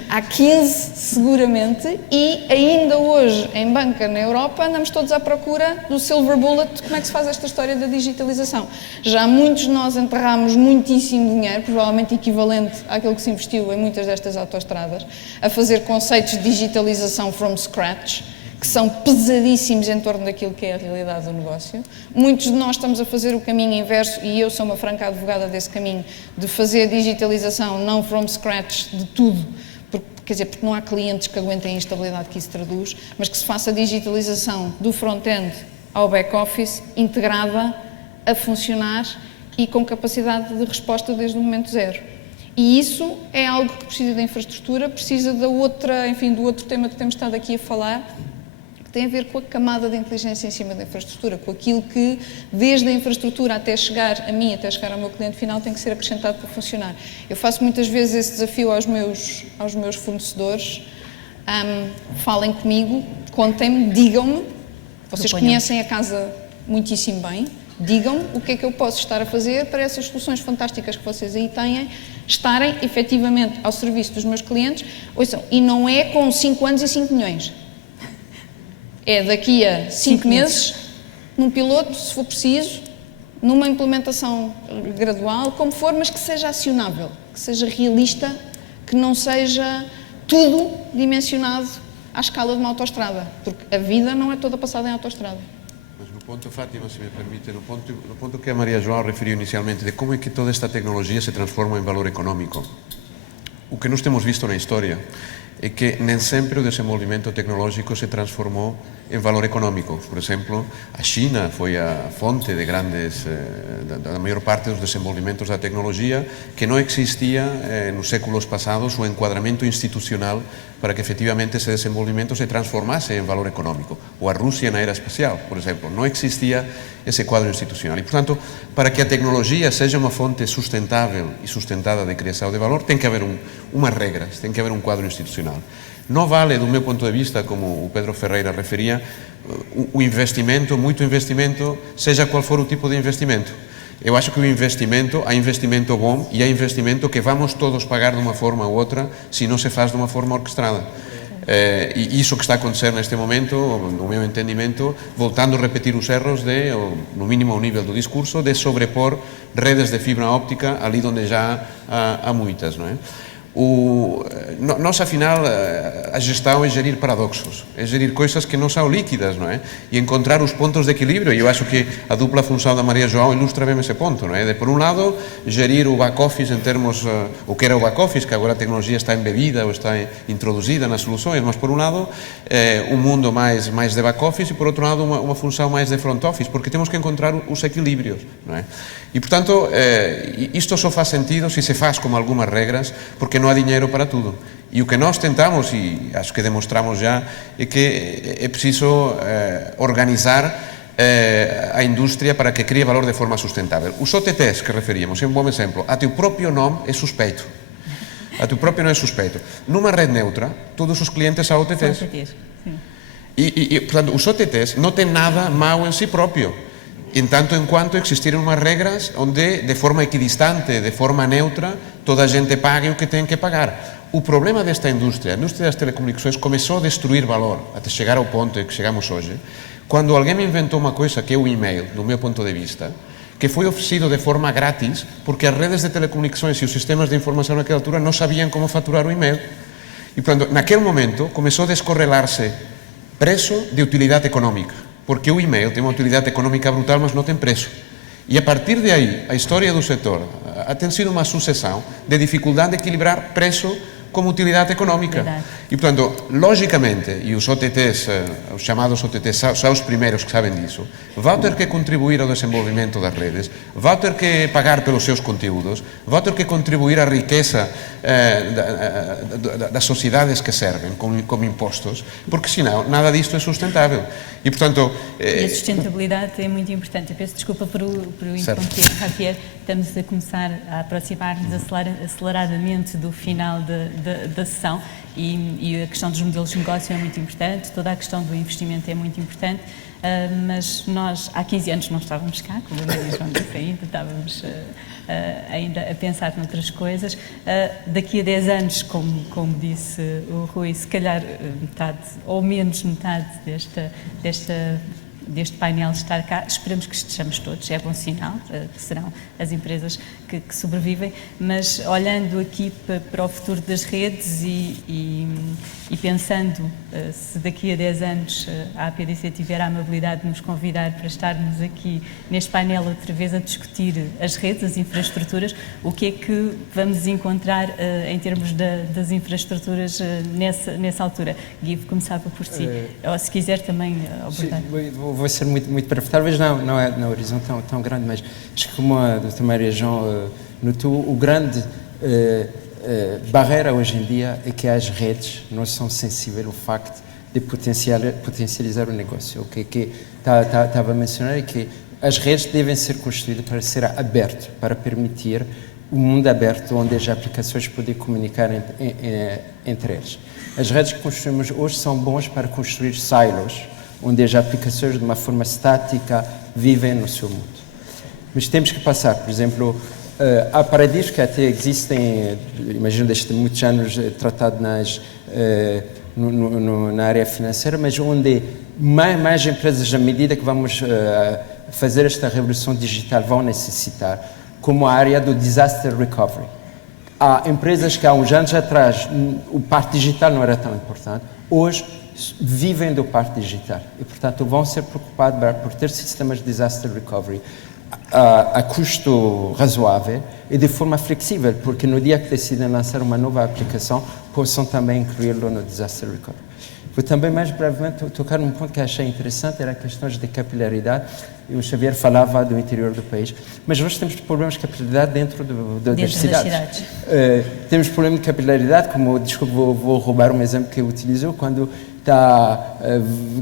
Há 15 seguramente e ainda hoje em banca na Europa andamos todos à procura do silver bullet de como é que se faz esta história da digitalização. Já muitos de nós enterramos muitíssimo dinheiro, provavelmente equivalente àquilo que se investiu em muitas destas autoestradas, a fazer conceitos de digitalização from scratch, que são pesadíssimos em torno daquilo que é a realidade do negócio. Muitos de nós estamos a fazer o caminho inverso, e eu sou uma franca advogada desse caminho, de fazer digitalização não from scratch de tudo, porque não há clientes que aguentem a instabilidade que isso traduz, mas que se faça a digitalização do front-end ao back-office, integrada, a funcionar e com capacidade de resposta desde o momento zero. E isso é algo que precisa da infraestrutura, precisa do outro tema que temos estado aqui a falar, tem a ver com a camada de inteligência em cima da infraestrutura, com aquilo que, desde a infraestrutura até chegar a mim, até chegar ao meu cliente final, tem que ser acrescentado para funcionar. Eu faço muitas vezes esse desafio aos meus fornecedores, falem comigo, contem-me, digam-me, vocês conhecem a casa muitíssimo bem, digam-me o que é que eu posso estar a fazer para essas soluções fantásticas que vocês aí têm, estarem efetivamente ao serviço dos meus clientes. Ouçam, e não é com 5 anos e 5 milhões. É daqui a 5 meses, num piloto, se for preciso, numa implementação gradual, como for, mas que seja acionável, que seja realista, que não seja tudo dimensionado à escala de uma autoestrada, porque a vida não é toda passada em autoestrada. Mas no ponto, Fátima, se me permite, no ponto que a Maria João referiu inicialmente, de como é que toda esta tecnologia se transforma em valor económico, o que nós temos visto na história é que nem sempre o desenvolvimento tecnológico se transformou em valor económico. Por exemplo, a China foi a fonte de da maior parte dos desenvolvimentos da tecnologia, que não existia nos séculos passados o enquadramento institucional para que efetivamente esse desenvolvimento se transformasse em valor económico. Ou a Rússia na era espacial, por exemplo, não existia esse quadro institucional. E, portanto, para que a tecnologia seja uma fonte sustentável e sustentada de criação de valor, tem que haver umas regras, tem que haver um quadro institucional. Não vale, do meu ponto de vista, como o Pedro Ferreira referia, o investimento, muito investimento, seja qual for o tipo de investimento. Eu acho que há investimento bom e há investimento que vamos todos pagar de uma forma ou outra se não se faz de uma forma orquestrada. E isso que está a acontecer neste momento, no meu entendimento, voltando a repetir os erros de, no mínimo ao nível do discurso, de sobrepor redes de fibra óptica ali onde já há muitas, não é? Nós, afinal, a gestão é gerir paradoxos, é gerir coisas que não são líquidas, não é? E encontrar os pontos de equilíbrio, e eu acho que a dupla função da Maria João ilustra bem esse ponto, não é? De, por um lado, gerir o back-office em termos, o que era o back-office, que agora a tecnologia está embebida ou está introduzida nas soluções, mas por um lado, um mundo mais de back-office e por outro lado, uma função mais de front-office, porque temos que encontrar os equilíbrios, não é? E, portanto, isto só faz sentido se se faz com algumas regras, porque não há dinheiro para tudo. E o que nós tentamos, e acho que demonstramos já, é que é preciso organizar a indústria para que crie valor de forma sustentável. Os OTTs que referíamos, é um bom exemplo. A teu próprio nome é suspeito. A teu próprio nome é suspeito. Numa rede neutra, todos os clientes são OTTs. E, portanto, os OTTs não têm nada mau em si próprio. En tanto en cuanto existirem umas regras onde, de forma equidistante, de forma neutra, toda a gente pague o que tem que pagar. o problema desta indústria, a indústria das telecomunicações, começou a destruir valor até chegar ao ponto em que chegamos hoje, quando alguém inventou uma coisa que é o e-mail, do meu ponto de vista, que foi oferecido de forma grátis, porque as redes de telecomunicações e os sistemas de informação naquela altura não sabiam como faturar o e-mail. E, portanto, naquele momento, começou a descorrelar-se preço de utilidade económica, porque o e-mail tem uma utilidade económica brutal, mas não tem preço. E a partir de aí, a história do setor tem sido uma sucessão de dificuldade de equilibrar preço como utilidade económica. Verdade. E, portanto, logicamente, e os OTTs, os chamados OTTs, são os primeiros que sabem disso, vão ter que contribuir ao desenvolvimento das redes, vão ter que pagar pelos seus conteúdos, vão ter que contribuir à riqueza das sociedades que servem como impostos, porque senão nada disto é sustentável. E, portanto... E a sustentabilidade é muito importante. Eu peço desculpa por o interromper, Javier. Estamos a começar a aproximar-nos aceleradamente do final da sessão e a questão dos modelos de negócio é muito importante, toda a questão do investimento é muito importante, mas nós há 15 anos não estávamos cá, como o João disse ainda, estávamos ainda a pensar noutras coisas. Daqui a 10 anos, como disse o Rui, se calhar metade ou menos metade deste painel estar cá, esperamos que estejamos todos, é bom sinal, que serão as empresas que sobrevivem, mas olhando aqui para o futuro das redes e pensando se daqui a 10 anos a APDC tiver a amabilidade de nos convidar para estarmos aqui neste painel outra vez a discutir as redes, as infraestruturas, o que é que vamos encontrar em termos das infraestruturas nessa altura? Gui, começava por si, ou se quiser também abordar. Vou ser muito breve, talvez não é na horizonte tão grande, mas acho que como a doutora Maria João notou, o grande barreira hoje em dia é que as redes não são sensíveis ao facto de potencializar o negócio. O que estava a mencionar é que as redes devem ser construídas para ser aberto, para permitir um mundo aberto onde as aplicações podem comunicar entre eles. As redes que construímos hoje são boas para construir silos, onde as aplicações de uma forma estática vivem no seu mundo. Mas temos que passar, por exemplo, há paradigmas que até existem, imagino desde muitos anos tratado na área financeira, mas onde mais empresas, à medida que vamos fazer esta revolução digital, vão necessitar, como a área do disaster recovery. Há empresas que há uns anos atrás o parte digital não era tão importante, hoje vivem do parte digital e, portanto, vão ser preocupados por ter sistemas de disaster recovery a custo razoável e de forma flexível, porque no dia que decidem lançar uma nova aplicação, possam também incluí-lo no disaster recovery. Vou também mais brevemente tocar num ponto que achei interessante, era questões de capilaridade. O Xavier falava do interior do país, mas nós temos problemas de capilaridade dentro das cidades. Temos problema de capilaridade, vou roubar um exemplo que eu utilizo, quando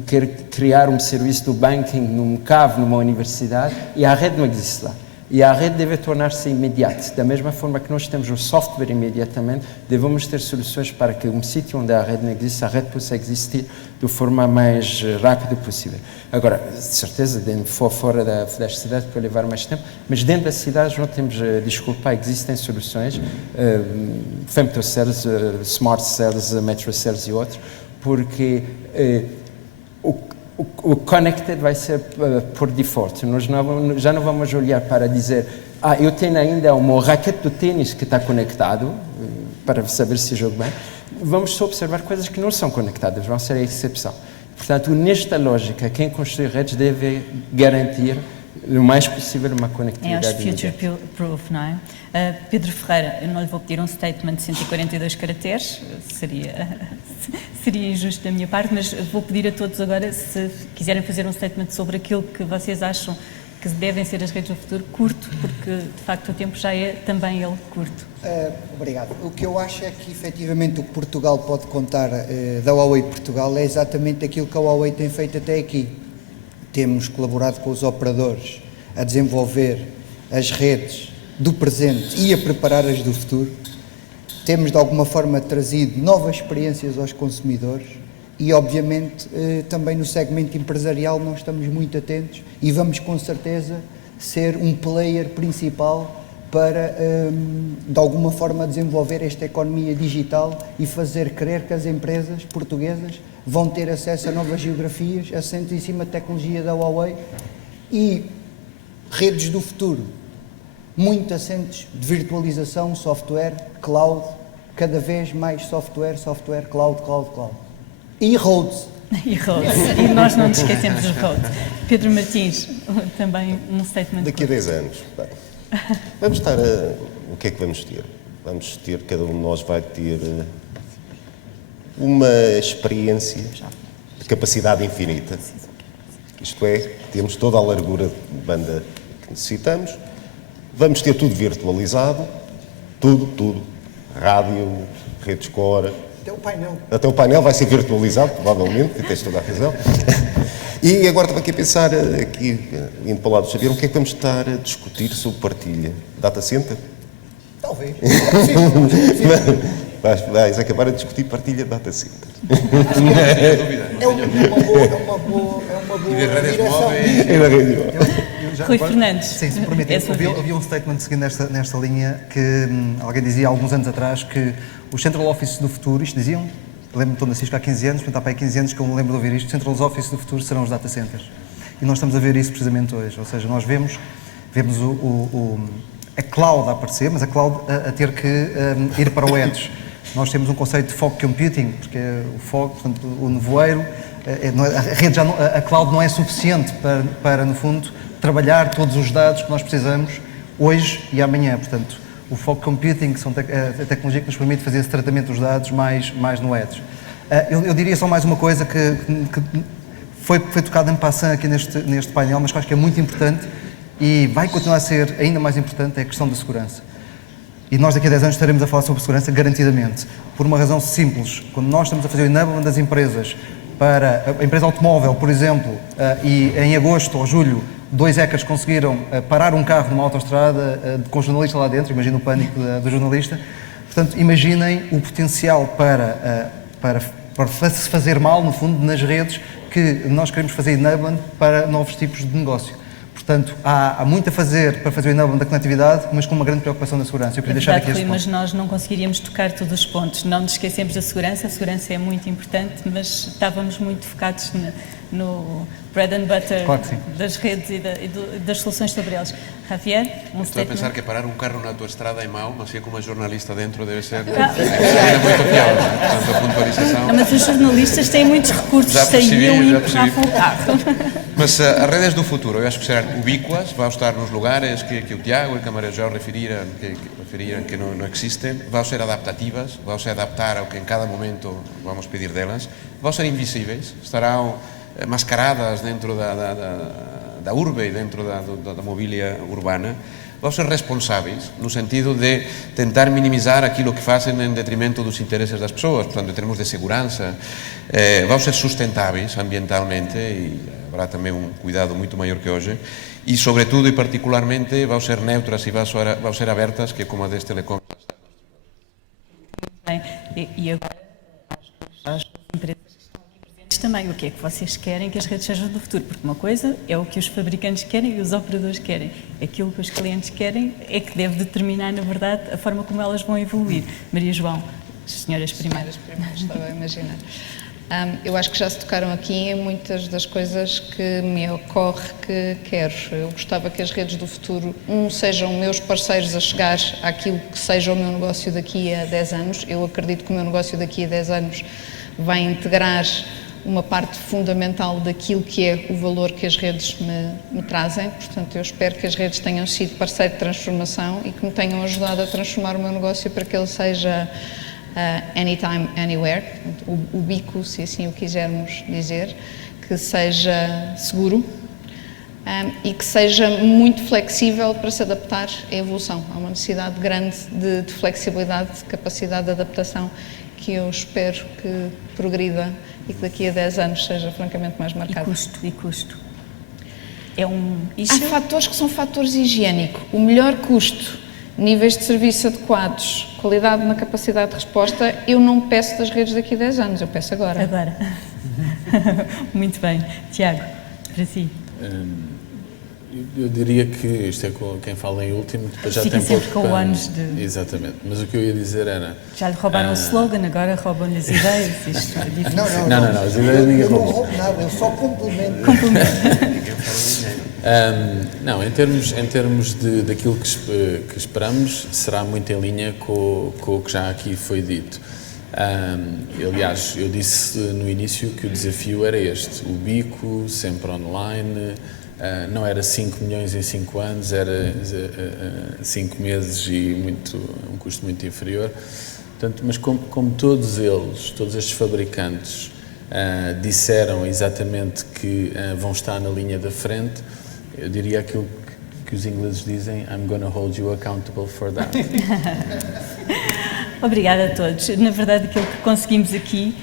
quer criar um serviço do banking num CAV, numa universidade, e a rede não existe lá. E a rede deve tornar-se imediata. Da mesma forma que nós temos o software imediatamente, devemos ter soluções para que um sítio onde a rede não existe, a rede possa existir de forma mais rápida possível. Agora, de certeza, fora das cidades pode levar mais tempo, mas dentro das cidades não temos, existem soluções, femtocells, smart cells, metro cells e outros, porque o connected vai ser por default. Nós já não vamos olhar para dizer eu tenho ainda uma raquete do ténis que está conectado, para saber se jogo bem. Vamos só observar coisas que não são conectadas, vão ser a exceção. Portanto, nesta lógica, quem construir redes deve garantir o mais possível uma conectividade. É os future-proof, não é? Pedro Ferreira, eu não lhe vou pedir um statement de 142 caracteres, seria injusto da minha parte, mas vou pedir a todos agora, se quiserem fazer um statement sobre aquilo que vocês acham que devem ser as redes do futuro, curto, porque de facto o tempo já é também ele curto. Obrigado. O que eu acho é que efetivamente o que Portugal pode contar da Huawei Portugal é exatamente aquilo que a Huawei tem feito até aqui. Temos colaborado com os operadores a desenvolver as redes do presente e a preparar as do futuro. Temos de alguma forma trazido novas experiências aos consumidores e obviamente também no segmento empresarial nós estamos muito atentos e vamos com certeza ser um player principal para, de alguma forma, desenvolver esta economia digital e fazer crer que as empresas portuguesas vão ter acesso a novas geografias, assentes em cima da tecnologia da Huawei e redes do futuro, muito assentes de virtualização, software, cloud, cada vez mais software, cloud. E roads. E roads. E nós não nos esquecemos dos roads. Pedro Martins, também um statement. Daqui a 10 anos, bem, vamos estar o que é que vamos ter? Vamos ter, cada um de nós vai ter uma experiência de capacidade infinita. Isto é, temos toda a largura de banda que necessitamos, vamos ter tudo virtualizado, tudo, rádio, redes core. Até o painel vai ser virtualizado, provavelmente, e tens toda a razão. E agora estava aqui a pensar, indo para o lado do Xavier, o que é que vamos estar a discutir sobre partilha? Data center? Talvez. Vais acabar a discutir partilha de data center. É uma boa direção. Rui Fernandes. Sim, se me permitem, havia um statement seguindo nesta linha que alguém dizia há alguns anos atrás que os Central Office do futuro, isto diziam, lembro-me de estou na Cisco há 15 anos, portanto há para aí 15 anos que eu me lembro de ouvir isto, os Central Office do futuro serão os data centers. E nós estamos a ver isso precisamente hoje, ou seja, nós vemos a cloud a aparecer, mas a cloud a ter que ir para o edge. Nós temos um conceito de fog computing, porque o fog, portanto, o nevoeiro, a cloud não é suficiente para, no fundo, trabalhar todos os dados que nós precisamos hoje e amanhã. Portanto, o fog computing, que são a tecnologia que nos permite fazer esse tratamento dos dados mais no edge. Eu diria só mais uma coisa que foi tocada em passant aqui neste painel, mas que acho que é muito importante e vai continuar a ser ainda mais importante, é a questão da segurança. E nós daqui a 10 anos estaremos a falar sobre segurança garantidamente, por uma razão simples. Quando nós estamos a fazer o enablement das empresas para a empresa automóvel, por exemplo, e em agosto ou julho, 2 hackers conseguiram parar um carro numa autoestrada com o jornalista lá dentro, imagina o pânico do jornalista. Portanto, imaginem o potencial para se fazer mal, no fundo, nas redes que nós queremos fazer enablement para novos tipos de negócio. Portanto, há muito a fazer para fazer o enablement da conectividade, mas com uma grande preocupação na segurança. Eu queria deixar aqui este ponto. Mas nós não conseguiríamos tocar todos os pontos. Não nos esquecemos da segurança. A segurança é muito importante, mas estávamos muito focados no bread and butter das redes e das soluções sobre elas. Javier, Estou a pensar que parar um carro na autoestrada é mau, mas se é com uma jornalista dentro deve ser muito pior. Portanto, a puntualização... Não, mas os jornalistas têm muitos recursos, saíam e empurravam o carro. Mas as redes do futuro, eu acho que serão ubíquas, vão estar nos lugares que o Tiago e o Camarajó referiram que não existem, vão ser adaptativas, vão se adaptar ao que em cada momento vamos pedir delas, vão ser invisíveis, estarão mascaradas dentro da urbe e dentro da mobília urbana, vão ser responsáveis no sentido de tentar minimizar aquilo que fazem em detrimento dos interesses das pessoas, portanto, em termos de segurança, vão ser sustentáveis ambientalmente e haverá também um cuidado muito maior que hoje e, sobretudo e particularmente, vão ser neutras e vão ser abertas, que é como a das telecoms. Bem, e agora as empresas também, o que é que vocês querem que as redes sejam do futuro? Porque uma coisa é o que os fabricantes querem e os operadores querem. Aquilo que os clientes querem é que deve determinar, na verdade, a forma como elas vão evoluir. Maria João, as senhoras primeiras. Estava a imaginar. Eu acho que já se tocaram aqui em muitas das coisas que me ocorre que quero. Eu gostava que as redes do futuro, sejam meus parceiros a chegar àquilo que seja o meu negócio daqui a 10 anos. Eu acredito que o meu negócio daqui a 10 anos vai integrar uma parte fundamental daquilo que é o valor que as redes me trazem. Portanto, eu espero que as redes tenham sido parceiro de transformação e que me tenham ajudado a transformar o meu negócio para que ele seja anytime, anywhere, ubíquo, se assim o quisermos dizer, que seja seguro e que seja muito flexível para se adaptar à evolução. Há uma necessidade grande de flexibilidade, de capacidade de adaptação que eu espero que progrida e que daqui a 10 anos seja francamente mais marcado. E custo. É Há fatores que são fatores higiênicos. O melhor custo, níveis de serviço adequados, qualidade na capacidade de resposta, eu não peço das redes daqui a 10 anos, eu peço agora. Agora. Muito bem. Tiago, para si. Eu diria que isto é com quem fala em último, depois já Fica tem sempre pouco com para... anos de... Exatamente, mas o que eu ia dizer era... Já lhe roubaram o slogan, agora roubam-lhe as ideias. Isto é difícil. Não, as ideias ninguém Eu não roubou. roubo nada, eu só complemento. Não, em termos daquilo que esperamos, será muito em linha com o que já aqui foi dito. Aliás, eu disse no início que o desafio era este, o bico, sempre online, não era 5 milhões em 5 anos, era 5 meses e um custo muito inferior. Portanto, mas como todos eles, todos estes fabricantes disseram exatamente que vão estar na linha da frente, eu diria aquilo que os ingleses dizem, I'm gonna hold you accountable for that. Obrigada a todos. Na verdade, aquilo que conseguimos aqui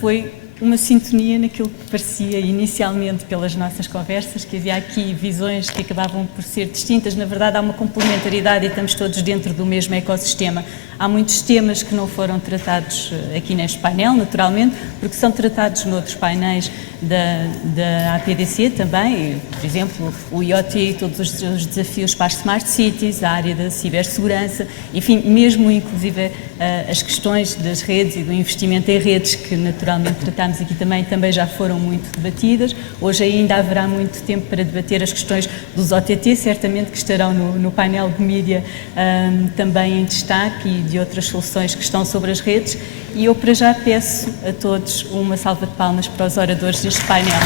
foi uma sintonia naquilo que parecia inicialmente pelas nossas conversas, que havia aqui visões que acabavam por ser distintas. Na verdade, há uma complementaridade e estamos todos dentro do mesmo ecossistema. Há muitos temas que não foram tratados aqui neste painel, naturalmente, porque são tratados noutros painéis da APDC também, por exemplo, o IoT, todos os desafios para as Smart Cities, a área da cibersegurança, enfim, mesmo inclusive as questões das redes e do investimento em redes, que naturalmente tratámos aqui também já foram muito debatidas. Hoje ainda haverá muito tempo para debater as questões dos OTT, certamente que estarão no painel de mídia também em destaque, e de outras soluções que estão sobre as redes, e eu para já peço a todos uma salva de palmas para os oradores deste painel.